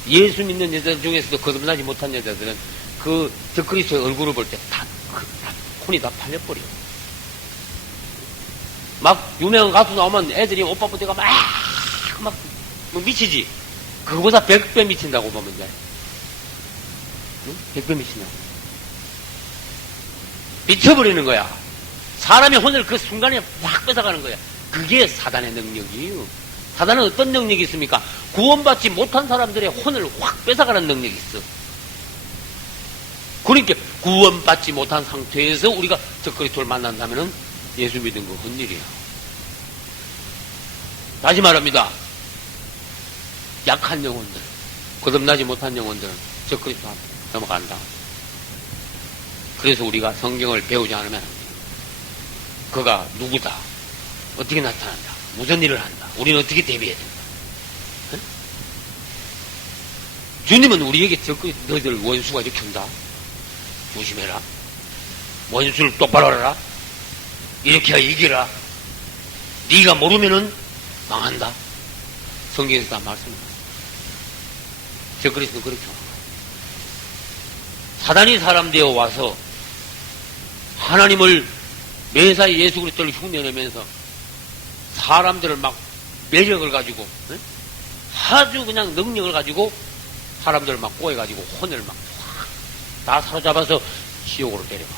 예수 믿는 여자들 중에서도 거듭나지 못한 여자들은 그 적그리스도의 얼굴을 볼 때 다 혼이 다 팔려버려. 막 유명한 가수 나오면 애들이 오빠 보다가 막 미치지. 그거보다 100배 미친다고 보면 돼. 응? 100배 미친다고. 미쳐버리는 거야. 사람의 혼을 그 순간에 확 뺏어가는 거야. 그게 사단의 능력이에요. 사단은 어떤 능력이 있습니까? 구원받지 못한 사람들의 혼을 확 뺏어가는 능력이 있어. 그러니까 구원받지 못한 상태에서 우리가 적그리스도를 만난다면은 예수 믿은 거 헛일이야. 다시 말합니다. 약한 영혼들, 거듭나지 못한 영혼들은 적그리스도 앞에 넘어간다. 그래서 우리가 성경을 배우지 않으면 안 돼요. 그가 누구다, 어떻게 나타난다, 무슨 일을 한다, 우리는 어떻게 대비해야 된다. 응? 주님은 우리에게 적그리스도 너희들 원수가 이렇게 한다. 조심해라. 원수를 똑바로 알아라. 이렇게 해야 이기라. 네가 모르면은 망한다. 성경에서 다 말씀합니다. 적그리스도는 그렇게 사단이 사람 되어 와서 하나님을 매사에 예수 그리스도를 흉내내면서 사람들을 막 매력을 가지고 아주 그냥 능력을 가지고 사람들을 막 꼬여가지고 혼을 막 다 사로잡아서 지옥으로 내려가.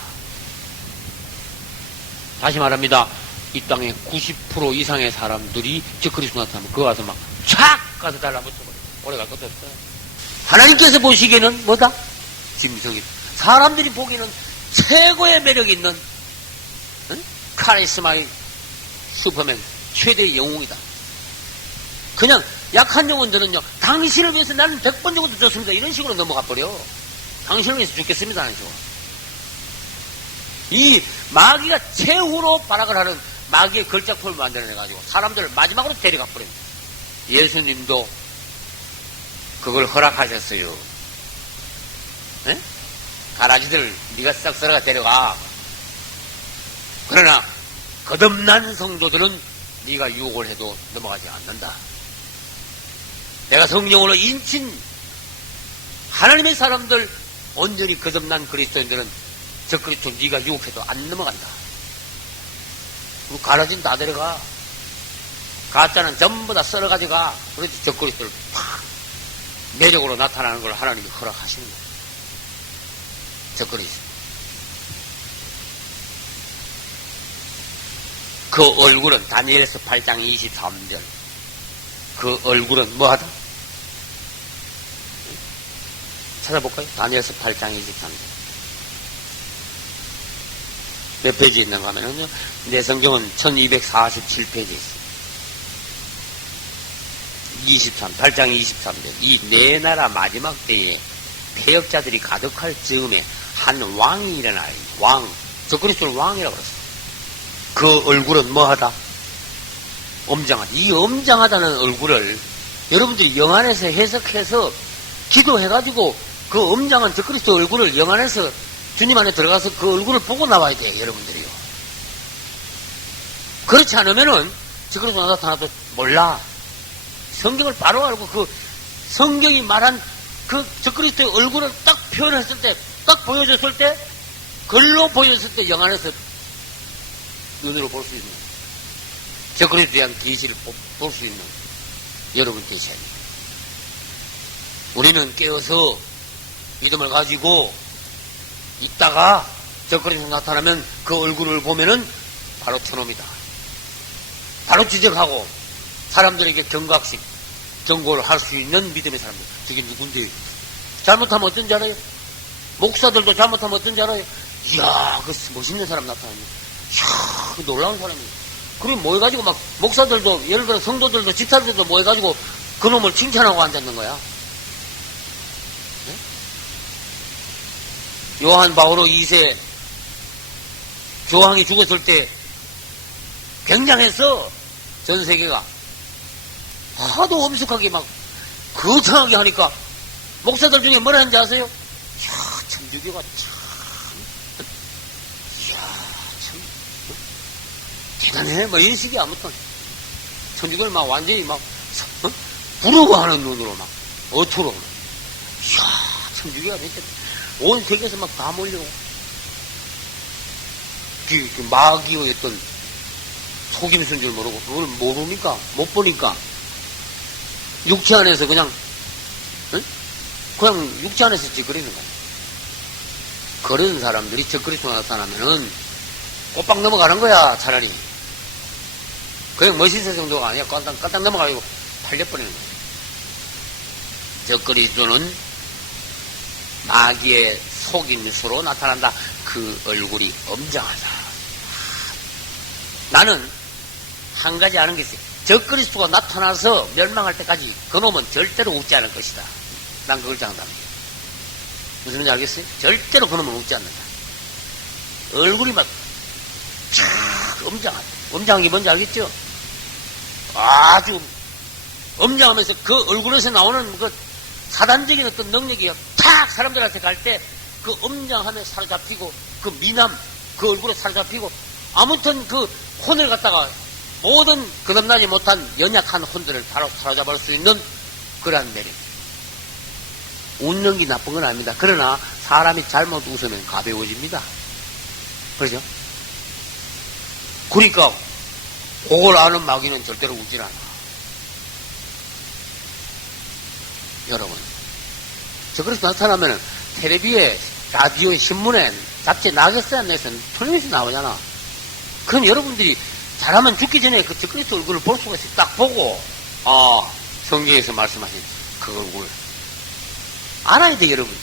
다시 말합니다. 이 땅에 90% 이상의 사람들이 적그리스도 나타나면 그거 가서 막 촥 가서 달라붙어버려. 오래 갈 것도 없어요. 하나님께서 보시기에는 뭐다? 짐승이다. 사람들이 보기에는 최고의 매력이 있는 카리스마의 슈퍼맨, 최대의 영웅이다. 그냥 약한 영혼들은요, 당신을 위해서 나는 100번 정도 줬습니다. 이런 식으로 넘어가 버려. 당신을 위해서 죽겠습니다. 하는 식으로. 이 마귀가 최후로 발악을 하는 마귀의 걸작품을 만들어내가지고 사람들을 마지막으로 데려가 버립니다. 예수님도 그걸 허락하셨어요. 에? 가라지들 네가 싹 썰어가 데려가. 그러나 거듭난 성도들은 네가 유혹을 해도 넘어가지 않는다. 내가 성령으로 인친 하나님의 사람들, 온전히 거듭난 그리스도인들은 적그리스도 네가 유혹해도 안 넘어간다. 그리고 가라진 다 데려가. 가짜는 전부 다 썰어 가져가. 그래서 적그리스도를 팍 매력으로 나타나는 걸 하나님이 허락하시는 거예요. 적그리스도. 그 얼굴은 다니엘서 8장 23절. 그 얼굴은 뭐하다? 찾아볼까요? 다니엘서 8장 23절. 몇 페이지 있는가 하면요. 내 성경은 1247페이지 있습니다. 8장 23절. 이 네 나라 마지막 때에 폐역자들이 가득할 즈음에 한 왕이 일어나요. 왕. 적그리스도를 왕이라고 그랬어요. 그 얼굴은 뭐하다? 엄장하다. 이 엄장하다는 얼굴을 여러분들이 영안에서 해석해서 기도해가지고 그 엄장한 적그리스도 얼굴을 영안에서 주님 안에 들어가서 그 얼굴을 보고 나와야 돼요. 여러분들이요. 그렇지 않으면은 적그리스도 나타나도 몰라. 성경을 바로 알고 그 성경이 말한 그 적그리스도의 얼굴을 딱 표현했을 때, 딱 보여줬을 때, 글로 보여줬을 때 영안에서 눈으로 볼 수 있는, 적그리스도에 대한 계시를 볼 수 있는 여러분 계셔야 됩니다. 우리는 깨어서 믿음을 가지고 있다가 적그리스도 나타나면 그 얼굴을 보면은 바로 쳐놈이다. 바로 지적하고 사람들에게 경각식, 경고를 할 수 있는 믿음의 사람들. 저게 누군데? 잘못하면 어떤지 알아요? 목사들도 잘못하면 어떤지 알아요? 이야, 그 멋있는 사람 나타나네. 이야, 그 놀라운 사람이에요. 그럼 뭐 해가지고 막, 목사들도, 예를 들어 성도들도, 집사들도 뭐 해가지고 그놈을 칭찬하고 앉았는 거야. 네? 요한 바오로 2세 교황이 죽었을 때 굉장했어. 전 세계가. 하도 엄숙하게 막 거창하게 하니까 목사들 중에 뭐라 하는지 아세요? 이야, 천주교가 참, 이야, 참, 대단해. 뭐 이런 식이 아무튼. 천주교를 막 완전히 막, 부러워하는 눈으로 막, 어투로. 이야, 천주교가 진짜 온 세계에서 막 다 몰려고. 그 마귀의 어떤 속임수인 줄 모르고, 그걸 모르니까, 못 보니까, 육체 안에서 그냥, 응? 그냥 육체 안에서 찌그리는 거야. 그런 사람들이 적그리스도 나타나면은 꼬박 넘어가는 거야, 차라리. 그냥 멋있을 정도가 아니야. 까딱 넘어가고 팔려버리는 거야. 적그리스도는 마귀의 속임수로 나타난다. 그 얼굴이 엄정하다. 나는 한 가지 아는 게 있어요. 적그리스도가 나타나서 멸망할 때까지 그놈은 절대로 웃지 않을 것이다. 난 그걸 장담합니다. 무슨 말인지 알겠어요? 절대로 그놈은 웃지 않는다. 얼굴이 막 촥 엄정하다. 엄정한 게 뭔지 알겠죠? 아주 엄정하면서 그 얼굴에서 나오는 그 사단적인 어떤 능력이 탁 사람들한테 갈 때 그 엄정함에 사로잡히고 그 미남, 그 얼굴에 사로잡히고, 아무튼 그 혼을 갖다가 모든 거듭나지 못한 연약한 혼들을 사로잡을 수 있는 그러한 매력. 웃는 게 나쁜 건 아닙니다. 그러나 사람이 잘못 웃으면 가벼워집니다. 그렇죠? 그러니까 그걸 아는 마귀는 절대로 웃질 않아. 여러분, 저 그래서 나타나면 텔레비에, 라디오에, 신문에, 잡지에 나겠어요? 안 나겠어요? 틀림없이 나오잖아. 그럼 여러분들이 잘하면 죽기 전에 그 적그리스도 얼굴을 볼 수가 있어. 딱 보고, 아, 성경에서 말씀하신 그 얼굴 알아야 돼, 여러분.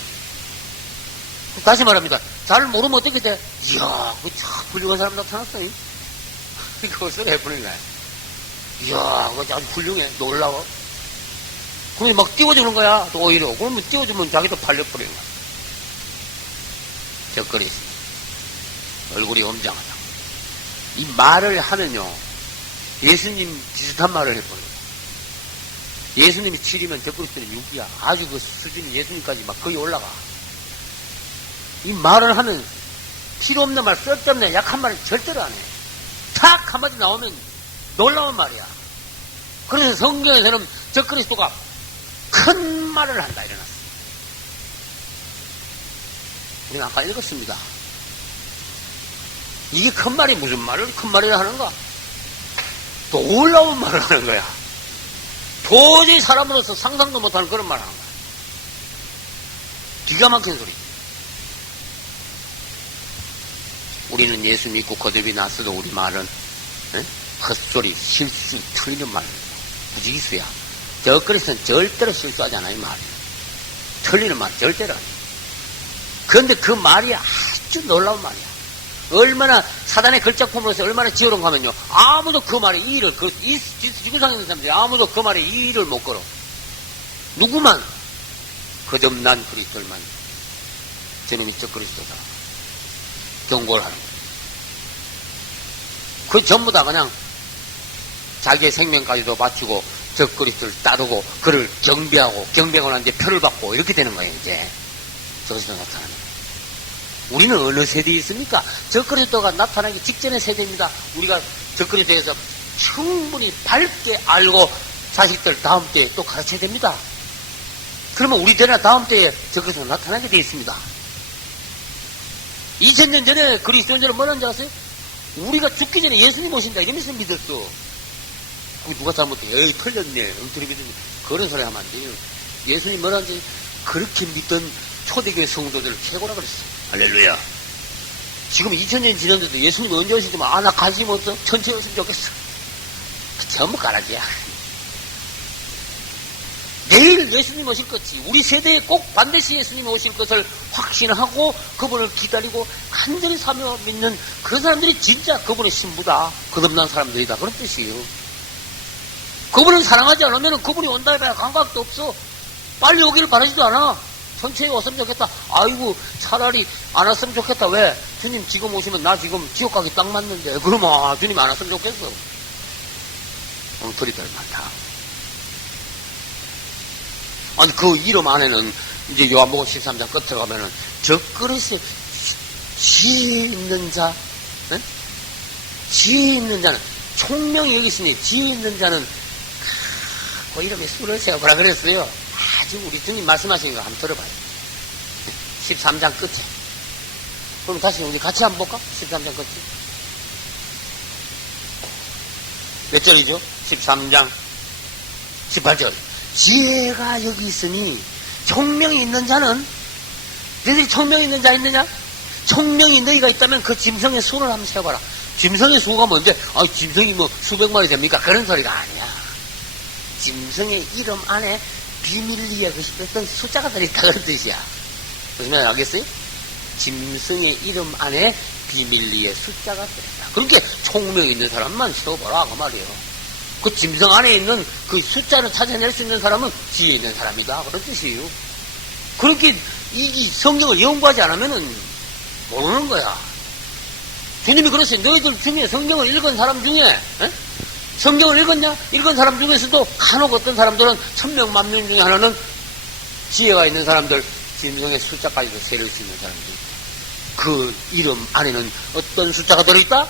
다시 말합니다. 잘 모르면 어떻게 돼? 이야, 그 참 훌륭한 사람 나타났어. 그거 소리 해보는 거야. 이야, 그거 아주 훌륭해. 놀라워. 그러면 막 띄워주는 거야. 또 오히려. 그러면 띄워주면 자기도 팔려버리는 거야. 적거리 얼굴이 엄장하다. 이 말을 하면요, 예수님 비슷한 말을 해버려요. 예수님이 7이면 적그리스도는 6이야. 아주 그 수준이 예수님까지 막 거의 올라가. 이 말을 하면 필요 없는 말, 쓸데없는 약한 말을 절대로 안 해. 탁 한마디 나오면 놀라운 말이야. 그래서 성경에서는 적그리스도가 큰 말을 한다 이래놨어. 우리는 아까 읽었습니다. 이게 큰 말이 무슨 말을 큰 말이라 하는가? 놀라운 말을 하는 거야. 도저히 사람으로서 상상도 못하는 그런 말을 하는 거야. 기가 막힌 소리. 우리는 예수 믿고 거듭이 났어도 우리 말은 헛소리, 실수, 틀리는 말, 부지기수야. 적그리스도는 절대로 실수하지 않아, 이 말이. 틀리는 말 절대로 안 해. 그런데 그 말이 아주 놀라운 말이야. 얼마나 사단의 걸작품으로서 얼마나 지어놓은가 하면요, 아무도 그 말에 이의를, 지구상에 있는 사람들이 아무도 그 말에 이의를 못 걸어. 누구만 거듭난 그리스도만 저놈이 적그리스도다 경고를 하는 거예요. 그 전부 다 그냥 자기의 생명까지도 바치고 적그리스도를 따르고 그를 경배하고 난 이제 표를 받고 이렇게 되는 거예요. 이제 저기서 나타나는 거예요. 우리는 어느 세대에 있습니까? 적그리스도가 나타나기 직전의 세대입니다. 우리가 적그리스도에서 충분히 밝게 알고 자식들 다음 때에 또 가르쳐야 됩니다. 그러면 우리 때나 다음 때에 적그리스도가 나타나게 되어 있습니다. 2000년 전에 그리스도인들은 뭐라는 줄 아세요? 우리가 죽기 전에 예수님 오신다 이러면서 믿었어. 그게 누가 잘못해? 에이 틀렸네. 엉터리 믿으면 그런 소리 하면 안 돼요. 예수님 뭐라는지 그렇게 믿던 초대교회 성도들을 최고라 그랬어. 할렐루야. 지금 2000년 지났는데도 예수님 언제 오시지만 나 관심 없어. 천천히 오시면 좋겠어. 전부 가라지야. 내일 예수님 오실 것이 우리 세대에 꼭 반드시 예수님 오실 것을 확신하고 그분을 기다리고 간절히 사며 믿는 그런 사람들이 진짜 그분의 신부다. 거듭난 사람들이다. 그런 뜻이에요. 그분을 사랑하지 않으면 그분이 온다에 대한 감각도 없어. 빨리 오기를 바라지도 않아. 천천히 왔으면 좋겠다. 아이고 차라리 안 왔으면 좋겠다. 왜? 주님 지금 오시면 나 지금 지옥 가기 딱 맞는데. 그러면 주님 안 왔으면 좋겠어. 엉터리들 많다. 아니 그 이름 안에는 이제 요한복음 13장 끝에 가면은 적그리스도 지혜 있는 자, 네? 지혜 있는 자는 총명이 여기 있으니 지혜 있는 자는 그 이름에 술을 세워보라 그랬어요. 아주 우리 주님 말씀하신 거 한번 들어봐요. 13장 끝에. 그럼 다시 우리 같이 한번 볼까? 13장 끝에. 몇 절이죠? 13장 18절. 지혜가 여기 있으니 총명이 있는 자는 너희들이 총명이 있는 자 있느냐? 총명이 너희가 있다면 그 짐승의 수를 한번 세어봐라. 짐승의 수가 뭔데? 짐승이 뭐 수백 마리 됩니까? 그런 소리가 아니야. 짐승의 이름 안에 비밀리에 그 어떤 숫자가 들어있다 그런 뜻이야. 무슨 말인지 알겠어요? 짐승의 이름 안에 비밀리에 숫자가 들어있다. 그렇게 총명 있는 사람만 세어봐라 그 말이에요. 그 짐승 안에 있는 그 숫자를 찾아낼 수 있는 사람은 지혜 있는 사람이다. 그런 뜻이에요. 그렇게 이 성경을 연구하지 않으면은 모르는 거야. 주님이 그랬어요. 너희들 중에 성경을 읽은 사람 중에, 성경을 읽었냐? 읽은 사람 중에서도 간혹 어떤 사람들은 1000명, 10,000명 중에 하나는 지혜가 있는 사람들, 짐승의 숫자까지도 세릴 수 있는 사람들. 그 이름 안에는 어떤 숫자가 들어있다?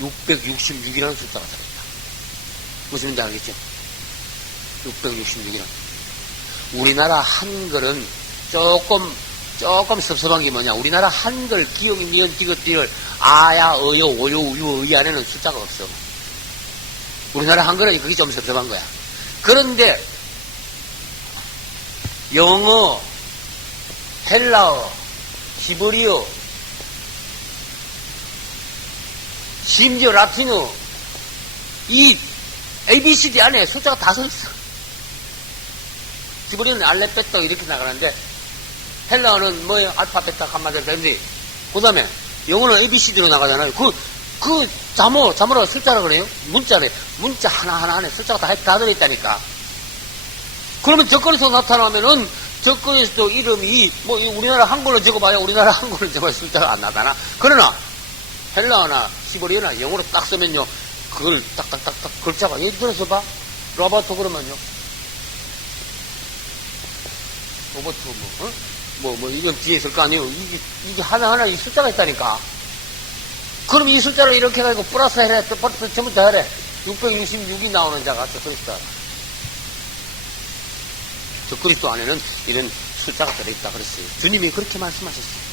666이라는 숫자가 들어있다. 무슨 말인지 알겠죠? 666이라는. 우리나라 한글은 조금 섭섭한 게 뭐냐? 우리나라 한글 기역, 미연, 디귿 아야, 어여, 오요, 우유, 의 안에는 숫자가 없어. 우리나라 한글은 그게 좀 섭섭한 거야. 그런데 영어, 헬라어, 히브리어, 심지어 라틴어, 이 ABCD 안에 숫자가 다 서 있어. 히브리어는 알레베토 이렇게 나가는데, 헬라어는 뭐예요? 알파, 베타, 감마, 델타, 그 다음에 영어는 ABCD로 나가잖아요. 자모라 숫자라 그래요? 문자래. 문자 하나하나 안에 숫자가 다 들어있다니까. 그러면 적거리에서 나타나면은 적거리에서도 이름이, 우리나라 한글로 적어봐야 우리나라 한글로 적어야 숫자가 안 나타나. 그러나, 헬라어나 히브리어나 영어로 딱 쓰면요, 그걸 딱딱딱딱 글자가, 예를 들어서 봐. 로버트 그러면요. 로버트 이건 뒤에 있을 거 아니에요. 이게 하나하나 이 숫자가 있다니까. 그럼 이 숫자를 이렇게 해가지고 플러스 해라, 전부 다 해라. 666이 나오는 자가 적그리스도다. 적그리스도 안에는 이런 숫자가 들어있다 그랬어요. 주님이 그렇게 말씀하셨어요.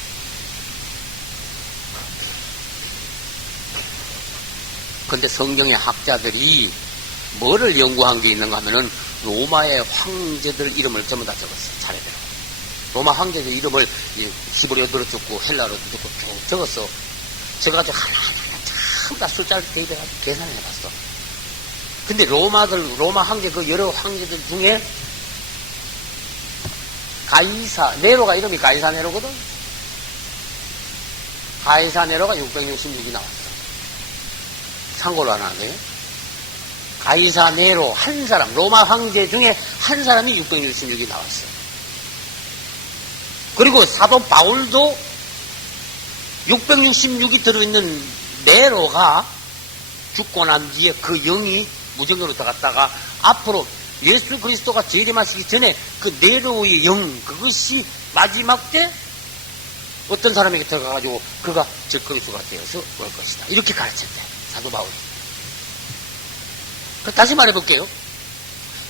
근데 성경의 학자들이 뭐를 연구한 게 있는가 하면은 로마의 황제들 이름을 전부 다 적었어요. 차례대로. 로마 황제들 이름을 히브리어로 적고 헬라어로 적고 쭉 적었어. 적어가지고 하나하나 전부 다 숫자를 대입해가지고 계산을 해봤어. 근데 로마 황제 그 여러 황제들 중에 네로가 이름이 가이사 네로거든? 가이사 네로가 666이 나왔어. 참고로 하나 하네요. 가이사 네로 한 사람, 로마 황제 중에 한 사람이 666이 나왔어. 그리고 사도 바울도 666이 들어있는 네로가 죽고 난 뒤에 그 영이 무정으로 들어갔다가 앞으로 예수 그리스도가 재림하시기 전에 그 네로의 영, 그것이 마지막 때 어떤 사람에게 들어가가지고 그가 적그리스도가 되어서 올 것이다. 이렇게 가르쳤대. 사도 바울이. 다시 말해볼게요.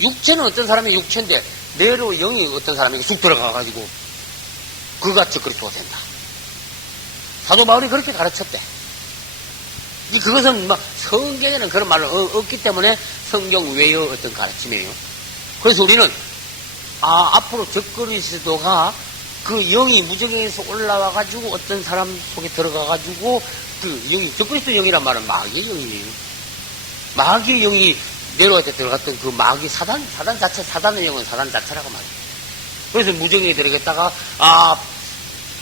육체는 어떤 사람의 육체인데 네로의 영이 어떤 사람에게 쑥 들어가가지고 그가 적그리스도가 된다. 사도 바울이 그렇게 가르쳤대. 그것은 성경에는 그런 말은 없기 때문에 성경 외의 어떤 가르침이에요. 그래서 우리는 앞으로 적그리스도가 그 영이 무적행에서 올라와가지고 어떤 사람 속에 들어가가지고 그 영이 적그리스도 영이란 말은 마귀의 영이에요. 마귀의 영이 내려올 때 들어갔던 그 마귀 사단의 영은 사단 자체라고 말이에요. 그래서 무적행에 들어갔다가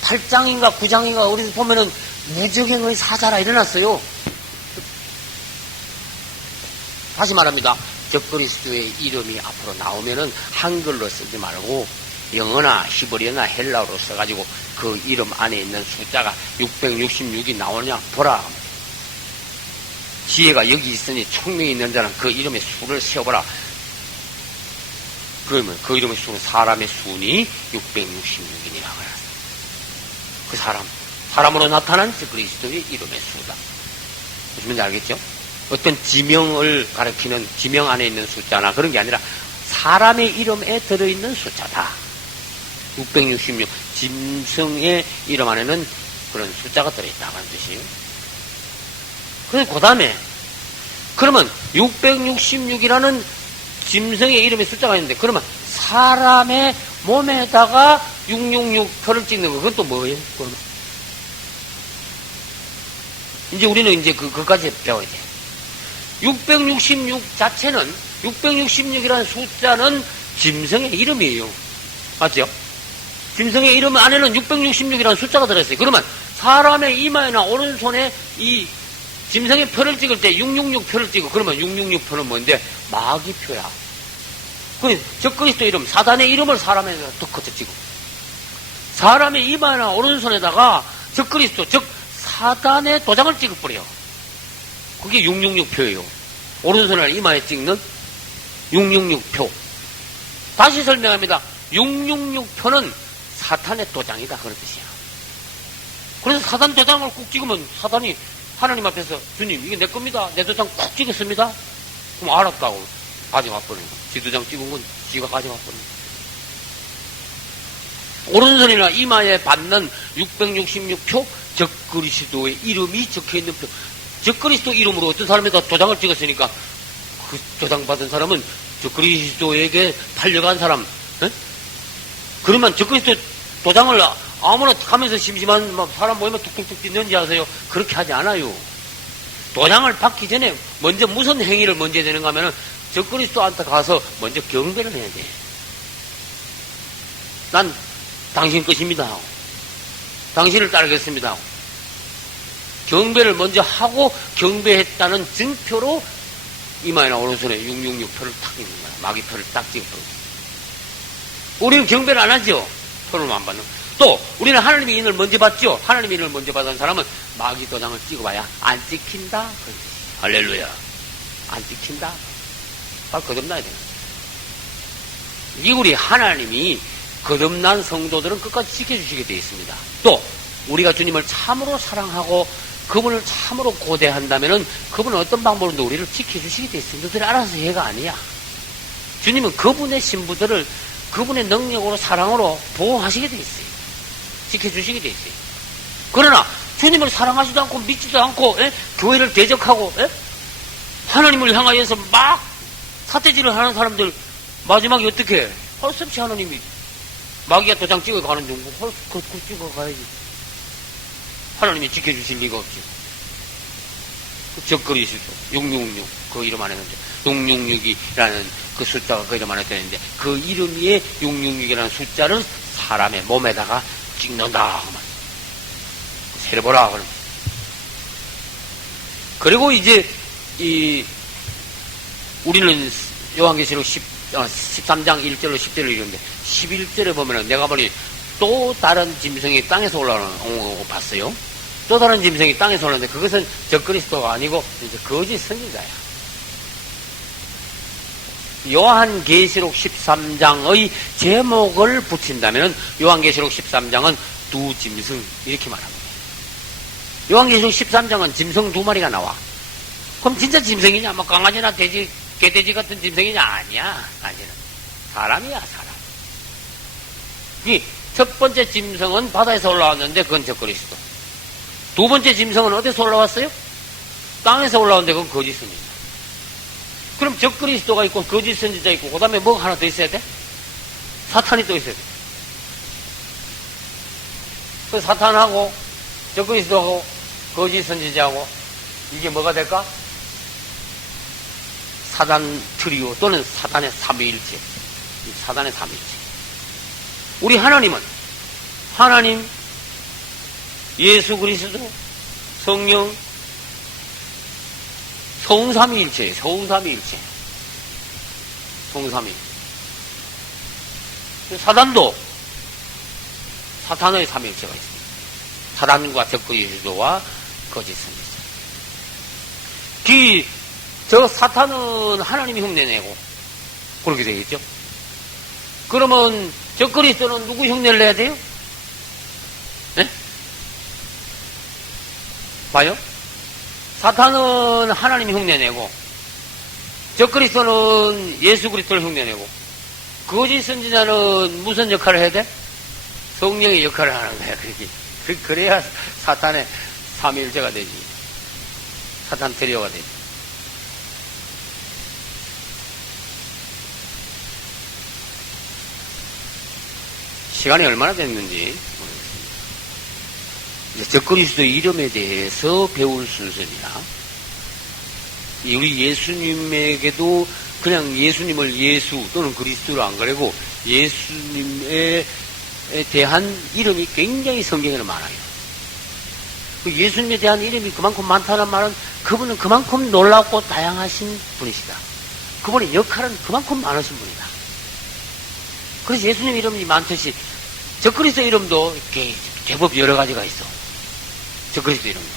8장인가 9장인가 우리 보면은 무적행의 사자라 일어났어요. 다시 말합니다. 적그리스도의 이름이 앞으로 나오면은 한글로 쓰지 말고 영어나 히브리어나 헬라어로 써가지고 그 이름 안에 있는 숫자가 666이 나오냐 보라. 지혜가 여기 있으니 총명이 있는 자는 그 이름의 수를 세어보라. 그러면 그 이름의 수는 사람의 수니 666이니라. 그 사람으로 나타난 적그리스도의 이름의 수다. 무슨 말인지 알겠죠? 어떤 지명을 가리키는 지명 안에 있는 숫자나 그런 게 아니라 사람의 이름에 들어있는 숫자다. 666 짐승의 이름 안에는 그런 숫자가 들어있다고 하는 뜻이에요. 그래서 그 다음에 그러면 666이라는 짐승의 이름의 숫자가 있는데 그러면 사람의 몸에다가 666 표를 찍는 거 그건 또 뭐예요? 이제 우리는 이제 그까지 배워야 돼. 666 자체는 666이라는 숫자는 짐승의 이름이에요. 맞죠? 짐승의 이름 안에는 666이라는 숫자가 들어있어요. 그러면 사람의 이마에나 오른손에 이 짐승의 표를 찍을 때 666 표를 찍고 그러면 666 표는 뭔데? 마귀 표야. 그 적그리스도 이름, 사단의 이름을 사람에다가 툭 거쳐 찍고 사람의 이마나 오른손에다가 적그리스도, 즉 사단의 도장을 찍어버려. 그게 666표예요. 오른손을 이마에 찍는 666표. 다시 설명합니다. 666표는 사탄의 도장이다. 그런 뜻이야. 그래서 사단 도장을 꾹 찍으면 사단이 하나님 앞에서 주님 이게 내 겁니다. 내 도장 꾹 찍었습니다. 그럼 알았다고 가져가버리는 거야. 지 도장 찍은 건 지가 가져가버리는 거야. 오른손이나 이마에 받는 666표 적그리스도의 이름이 적혀있는 표. 적그리스도 이름으로 어떤 사람에다 도장을 찍었으니까 그 도장 받은 사람은 적그리스도에게 팔려간 사람. 에? 그러면 적그리스도 도장을 아무나 가면서 심심한 사람 모이면 툭툭툭 뛰는지 아세요? 그렇게 하지 않아요. 도장을 받기 전에 먼저 무슨 행위를 먼저 해야 되는가 하면은 적그리스도한테 가서 먼저 경배를 해야 돼. 난 당신 것입니다 하고 당신을 따르겠습니다 하고 경배를 먼저 하고 경배했다는 증표로 이마에나 오른손에 666표를 탁 있는 거야. 마귀표를 딱 찍어버려. 우리는 경배를 안 하죠. 표를 안 받는. 또 우리는 하나님의 인을 먼저 받죠. 하나님의 인을 먼저 받은 사람은 마귀 도장을 찍어봐야 안 찍힌다. 할렐루야. 안 찍힌다. 발 거듭나야 되는 거야. 이 우리 하나님이 거듭난 성도들은 끝까지 지켜주시게 되어 있습니다. 또 우리가 주님을 참으로 사랑하고 그분을 참으로 고대한다면은 그분은 어떤 방법으로도 우리를 지켜주시게 되어 있습니다. 너희들이 알아서 해가 아니야. 주님은 그분의 신부들을 그분의 능력으로 사랑으로 보호하시게 되어 있어요. 지켜주시게 되어 있어요. 그러나 주님을 사랑하지도 않고 믿지도 않고 교회를 대적하고 하나님을 향하여서 막 사태질을 하는 사람들 마지막에 어떻게 해? 할 수 없이 하나님이 마귀가 도장 찍어가는 정도 그 찍어가야지. 하나님이 지켜주실 리가 없지. 적그리스도 666 그 이름 안 했는데 666이라는 그 숫자가 그 이름 안 했다는데 그 이름 위에 666이라는 숫자를 사람의 몸에다가 찍는다. 세려보라. 그리고 이제 우리는 요한계시록 13장 1절로 10절로 이러는데 11절에 보면은 내가 보니 또 다른 짐승이 땅에서 올라오는 거 봤어요. 또 다른 짐승이 땅에서 올라오는데 그것은 적그리스도가 아니고 이제 거짓 선지자야. 요한계시록 13장의 제목을 붙인다면 요한계시록 13장은 두 짐승 이렇게 말합니다. 요한계시록 13장은 짐승 두 마리가 나와. 그럼 진짜 짐승이냐? 뭐 강아지나 돼지, 개돼지 같은 짐승이냐? 아니야. 아니야. 사람이야, 사람. 이 첫 번째 짐승은 바다에서 올라왔는데 그건 적그리스도. 두 번째 짐승은 어디서 올라왔어요? 땅에서 올라왔는데 그건 거짓 선지자. 그럼 적그리스도가 있고 거짓 선지자 있고 그 다음에 뭐가 하나 더 있어야 돼? 사탄이 또 있어야 돼. 그 사탄하고 적그리스도하고 거짓 선지자하고 이게 뭐가 될까? 사단 트리오 또는 사단의 삼위일체. 사단의 삼위일체. 우리 하나님은 하나님, 예수 그리스도, 성령, 성삼위일체예요. 성삼위일체. 성삼위. 사단도 사탄의 삼위일체가 있습니다. 사단과 적그리스도와 거짓 선지자. 저 사탄은 하나님이 흉내내고 그렇게 되겠죠. 그러면 적그리스도는 누구 흉내를 내야 돼요? 네? 봐요. 사탄은 하나님이 흉내내고 적그리스도는 예수 그리스도를 흉내내고 거짓 선지자는 무슨 역할을 해야 돼? 성령의 역할을 하는 거야. 그래야 사탄의 삼위일체가 되지. 사탄 트리오가 되지. 시간이 얼마나 됐는지 모르겠습니다. 이제 적그리스도 이름에 대해서 배울 순서입니다. 우리 예수님에게도 그냥 예수님을 예수 또는 그리스도로 안 가리고 예수님에 대한 이름이 굉장히 성경에는 많아요. 그 예수님에 대한 이름이 그만큼 많다는 말은 그분은 그만큼 놀랍고 다양하신 분이시다. 그분의 역할은 그만큼 많으신 분이다. 그래서 예수님 이름이 많듯이 적그리스도 이름도 이렇게 제법 여러 가지가 있어. 적그리스도 이름도.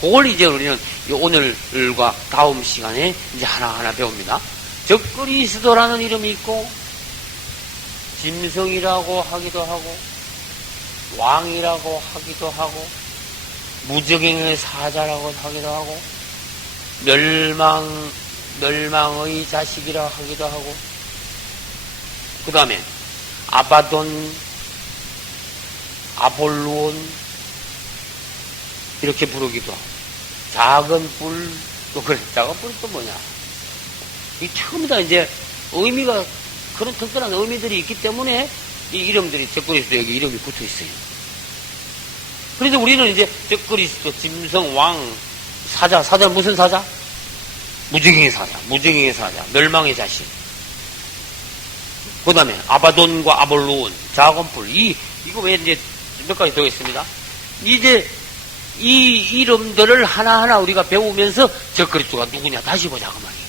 그걸 이제 우리는 오늘과 다음 시간에 이제 하나하나 배웁니다. 적그리스도라는 이름이 있고, 짐승이라고 하기도 하고, 왕이라고 하기도 하고, 무적행의 사자라고 하기도 하고, 멸망의 자식이라 하기도 하고, 그 다음에 아바돈, 아볼루온 이렇게 부르기도 하고, 작은 뿔, 또 그래, 작은 뿔이 또 뭐냐? 이 처음이다 이제 의미가 그런 특별한 의미들이 있기 때문에 이 이름들이 적그리스도 여기 이름이 붙어 있어요. 그래서 우리는 이제 적그리스도, 짐승, 왕, 사자, 사자는 무슨 사자? 무적행의 사자, 무적행의 사자, 멸망의 자식. 그 다음에 아바돈과 아볼루온, 작은 뿔, 이거 왜 이제 몇 가지 더 있습니다. 이제 이 이름들을 하나하나 우리가 배우면서 적그리스도가 누구냐 다시 보자 그 말이에요.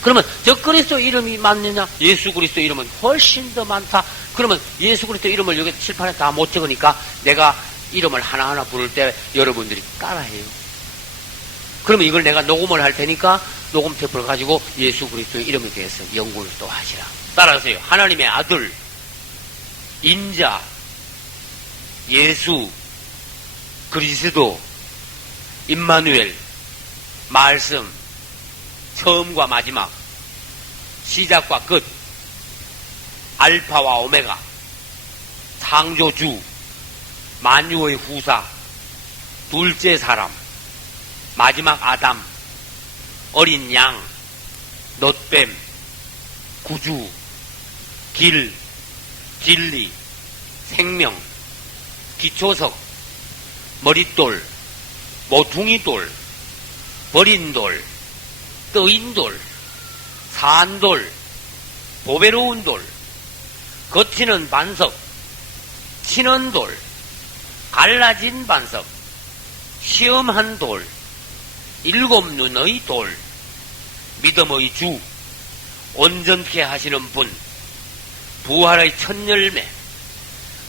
그러면 적그리스도 이름이 맞느냐? 예수 그리스도 이름은 훨씬 더 많다. 그러면 예수 그리스도 이름을 여기 칠판에 다 못 적으니까 내가 이름을 하나하나 부를 때 여러분들이 따라해요. 그러면 이걸 내가 녹음을 할 테니까 녹음 테이프를 가지고 예수 그리스도의 이름에 대해서 연구를 또 하시라. 따라하세요. 하나님의 아들, 인자, 예수, 그리스도, 임마누엘, 말씀, 처음과 마지막, 시작과 끝, 알파와 오메가, 창조주, 만유의 후사, 둘째 사람, 마지막 아담, 어린 양, 놋뱀, 구주, 길, 진리, 생명, 기초석, 머릿돌, 모퉁이돌, 버린 돌, 떠인 돌, 산돌, 보배로운 돌, 거치는 반석, 치는 돌, 갈라진 반석, 시험한 돌, 일곱 눈의 돌, 믿음의 주, 온전케 하시는 분, 부활의 첫 열매,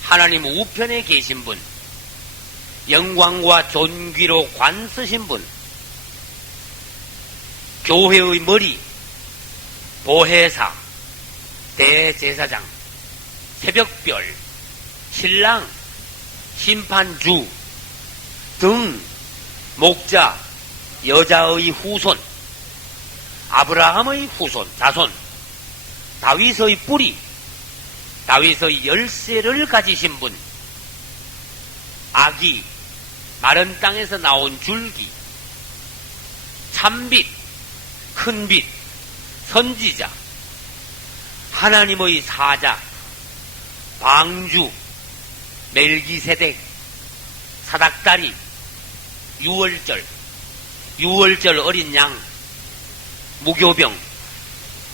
하나님 우편에 계신 분, 영광과 존귀로 관 쓰신 분, 교회의 머리, 보혜사, 대제사장, 새벽별, 신랑, 심판주 등 목자, 여자의 후손, 아브라함의 후손, 자손, 다윗의 뿌리, 다윗의 열쇠를 가지신 분, 아기, 마른 땅에서 나온 줄기, 참빛, 큰빛, 선지자, 하나님의 사자, 방주, 멜기세덱, 사닥다리, 유월절 어린 양, 무교병,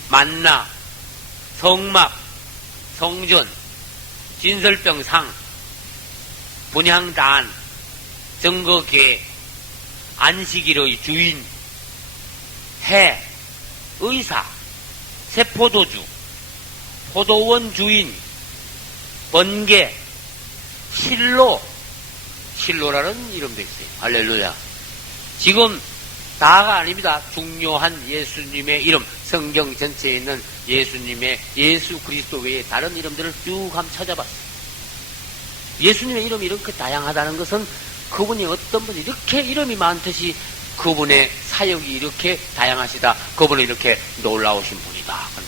만나, 성막, 성전, 진설병 상, 분향단, 증거계, 안식일의 주인, 해, 의사, 세포도주, 포도원 주인, 번개, 실로라는 이름도 있어요. 할렐루야. 지금 다가 아닙니다. 중요한 예수님의 이름, 성경 전체에 있는 예수님의 예수 그리스도 외에 다른 이름들을 쭉 한번 찾아봤어요. 예수님의 이름이 이렇게 다양하다는 것은 그분이 어떤 분이 이렇게 이름이 많듯이 그분의 사역이 이렇게 다양하시다. 그분은 이렇게 놀라우신 분이다. 그런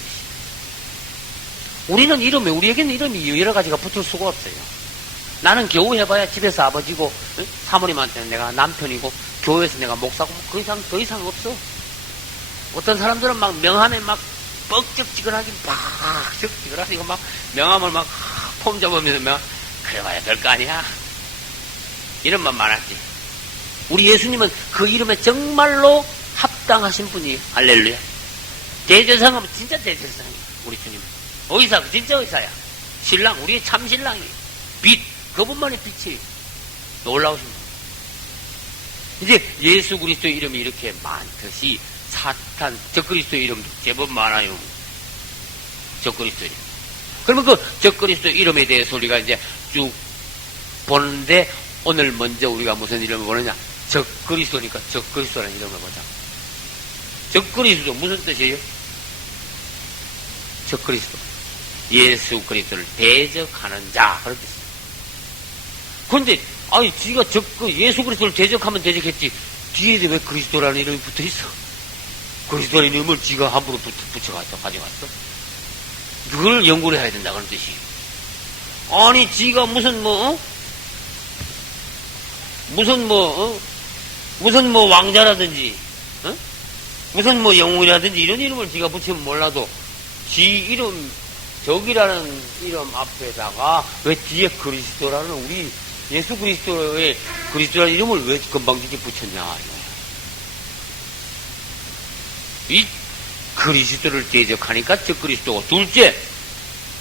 뜻이에요. 우리는 우리에게는 이름이 여러 가지가 붙을 수가 없어요. 나는 겨우 해봐야 집에서 아버지고, 사모님한테는 내가 남편이고, 교회에서 내가 목사고, 더 이상 없어. 어떤 사람들은 막 명함에 막 뻑적지근하게 뻑적지근하게 막 명함을 막 폼 잡으면서 그래봐야 별거 아니야. 이름만 많았지. 우리 예수님은 그 이름에 정말로 합당하신 분이에요. 할렐루야. 대제사장은 진짜 대제사장이에요. 우리 주님. 의사, 진짜 의사야. 신랑, 우리의 참 신랑이. 빛, 그분만의 빛이 놀라우신 분. 이제 예수 그리스도의 이름이 이렇게 많듯이 사탄, 적그리스도의 이름도 제법 많아요. 적그리스도의 이름. 그러면 그 적그리스도의 이름에 대해서 우리가 이제 쭉 보는데 오늘 먼저 우리가 무슨 이름을 보느냐? 적그리스도니까 적그리스도라는 이름을 보자. 적그리스도 무슨 뜻이에요? 적그리스도. 예수 그리스도를 대적하는 자 그렇게 했습니다. 그런데 아니 지가 예수 그리스도를 대적하면 대적했지 뒤에 왜 그리스도라는 이름이 붙어있어? 그리스도라는 이름을 지가 함부로 붙여갔어 가져갔어? 그걸 연구를 해야 된다 그런 뜻이. 아니 지가 무슨 왕자라든지 무슨 영웅이라든지 이런 이름을 지가 붙이면 몰라도 지 이름 적이라는 이름 앞에다가 왜 뒤에 그리스도라는 우리 예수 그리스도의 그리스도라는 이름을 왜 건방지게 붙였냐 이 그리스도를 대적하니까 적그리스도고, 둘째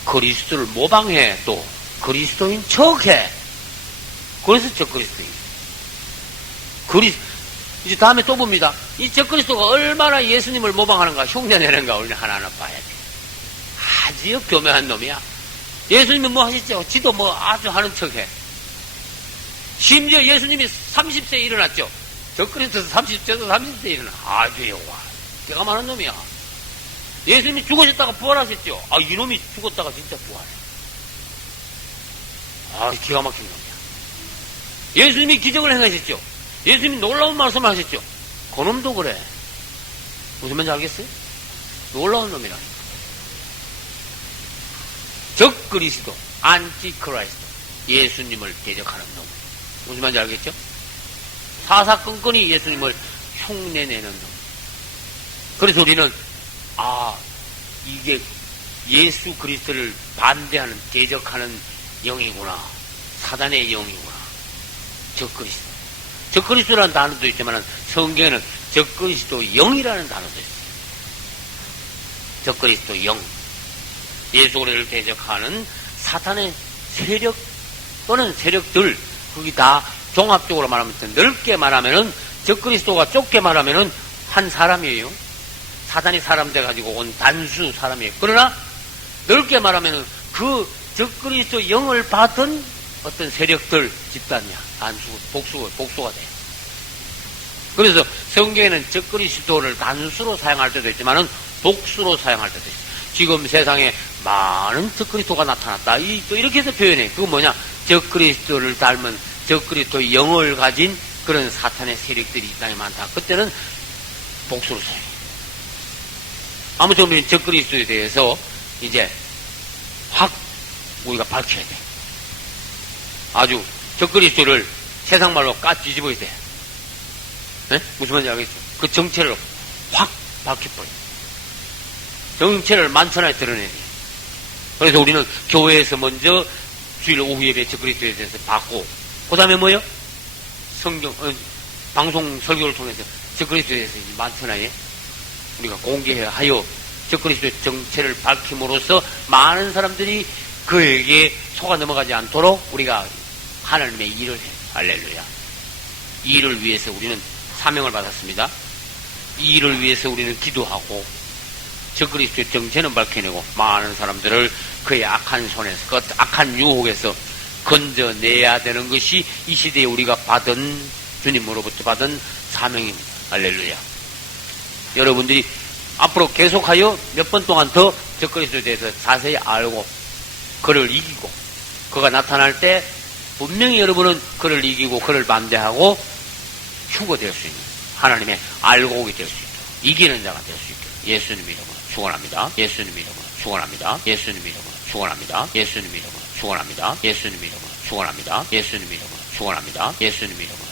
그리스도를 모방해 또 그리스도인 척해. 그래서 적그리스도인. 이제 다음에 또 봅니다. 이 적그리스도가 얼마나 예수님을 모방하는가 흉내내는가 우리는 하나하나 봐야 돼. 아주 교묘한 놈이야. 예수님은 뭐 하셨죠? 지도 아주 하는 척해. 심지어 예수님이 30세에 일어났죠. 적그리스도도 30세에 일어나. 아주 영화. 깨가 많은 놈이야. 예수님이 죽으셨다가 부활하셨죠. 이놈이 죽었다가 진짜 부활해. 기가 막힌 놈이야. 예수님이 기적을 행하셨죠. 예수님이 놀라운 말씀을 하셨죠. 그놈도 그래. 무슨 말인지 알겠어요? 놀라운 놈이라니까. 적그리스도, 안티크라이스트, 예수님을 대적하는 놈. 무슨 말인지 알겠죠? 사사건건이 예수님을 흉내내는 놈. 그래서 우리는 이게 예수 그리스도를 반대하는 대적하는 영이구나. 사단의 영이구나. 적그리스도. 적그리스도라는 단어도 있지만 성경에는 적그리스도 영이라는 단어도 있어요. 적그리스도 영. 예수 그리스도를 대적하는 사탄의 세력 또는 세력들, 그게 다 종합적으로 말하면 넓게 말하면은 적그리스도가 좁게 말하면은 한 사람이에요. 사단이 사람 돼가지고 온 단수 사람이에요. 그러나 넓게 말하면은 그 적그리스도 영을 받은 어떤 세력들 집단이야. 단수, 복수가 돼. 그래서 성경에는 적그리스도를 단수로 사용할 때도 있지만은 복수로 사용할 때도 있어요. 지금 세상에 많은 적그리스도가 나타났다. 또 이렇게 해서 표현해. 그건 뭐냐? 적그리스도를 닮은 적그리스도 영을 가진 그런 사탄의 세력들이 이 땅에 많다. 그때는 복수로 사용해. 아무튼 우리는 적그리스도에 대해서 이제 확 우리가 밝혀야 돼. 아주 적그리스도를 세상 말로 뒤집어야 돼. 네? 무슨 말인지 알겠죠? 그 정체를 확 밝혀버려. 정체를 만천하에 드러내야 돼. 그래서 우리는 교회에서 먼저 주일 오후 예배 적그리스도에 대해서 받고, 그 다음에 뭐요? 방송 설교를 통해서 적그리스도에 대해서 만천하에 우리가 공개하여 적그리스도의 정체를 밝힘으로써 많은 사람들이 그에게 속아 넘어가지 않도록 우리가 하나님의 일을 해. 할렐루야. 이 일을 위해서 우리는 사명을 받았습니다. 이 일을 위해서 우리는 기도하고 적그리스도의 정체는 밝혀내고 많은 사람들을 그의 악한 손에서, 그 악한 유혹에서 건져내야 되는 것이 이 시대에 우리가 주님으로부터 받은 사명입니다. 할렐루야. 여러분들이 앞으로 계속하여 몇 번 동안 더 적그리스도에 대해서 자세히 알고 그를 이기고, 그가 나타날 때 분명히 여러분은 그를 이기고 그를 반대하고 휴거될 수 있는 하나님의 알곡이 될 수 있도록, 이기는 자가 될 수 있도록 예수님 이름으로 축원합니다. 예수님 이름으로 축원합니다. 예수님 이름으로 축원합니다. 예수님 이름으로 축원합니다. 예수님 이름으로 축원합니다. 예수님 이름으로 축원합니다. 예수님 이름으로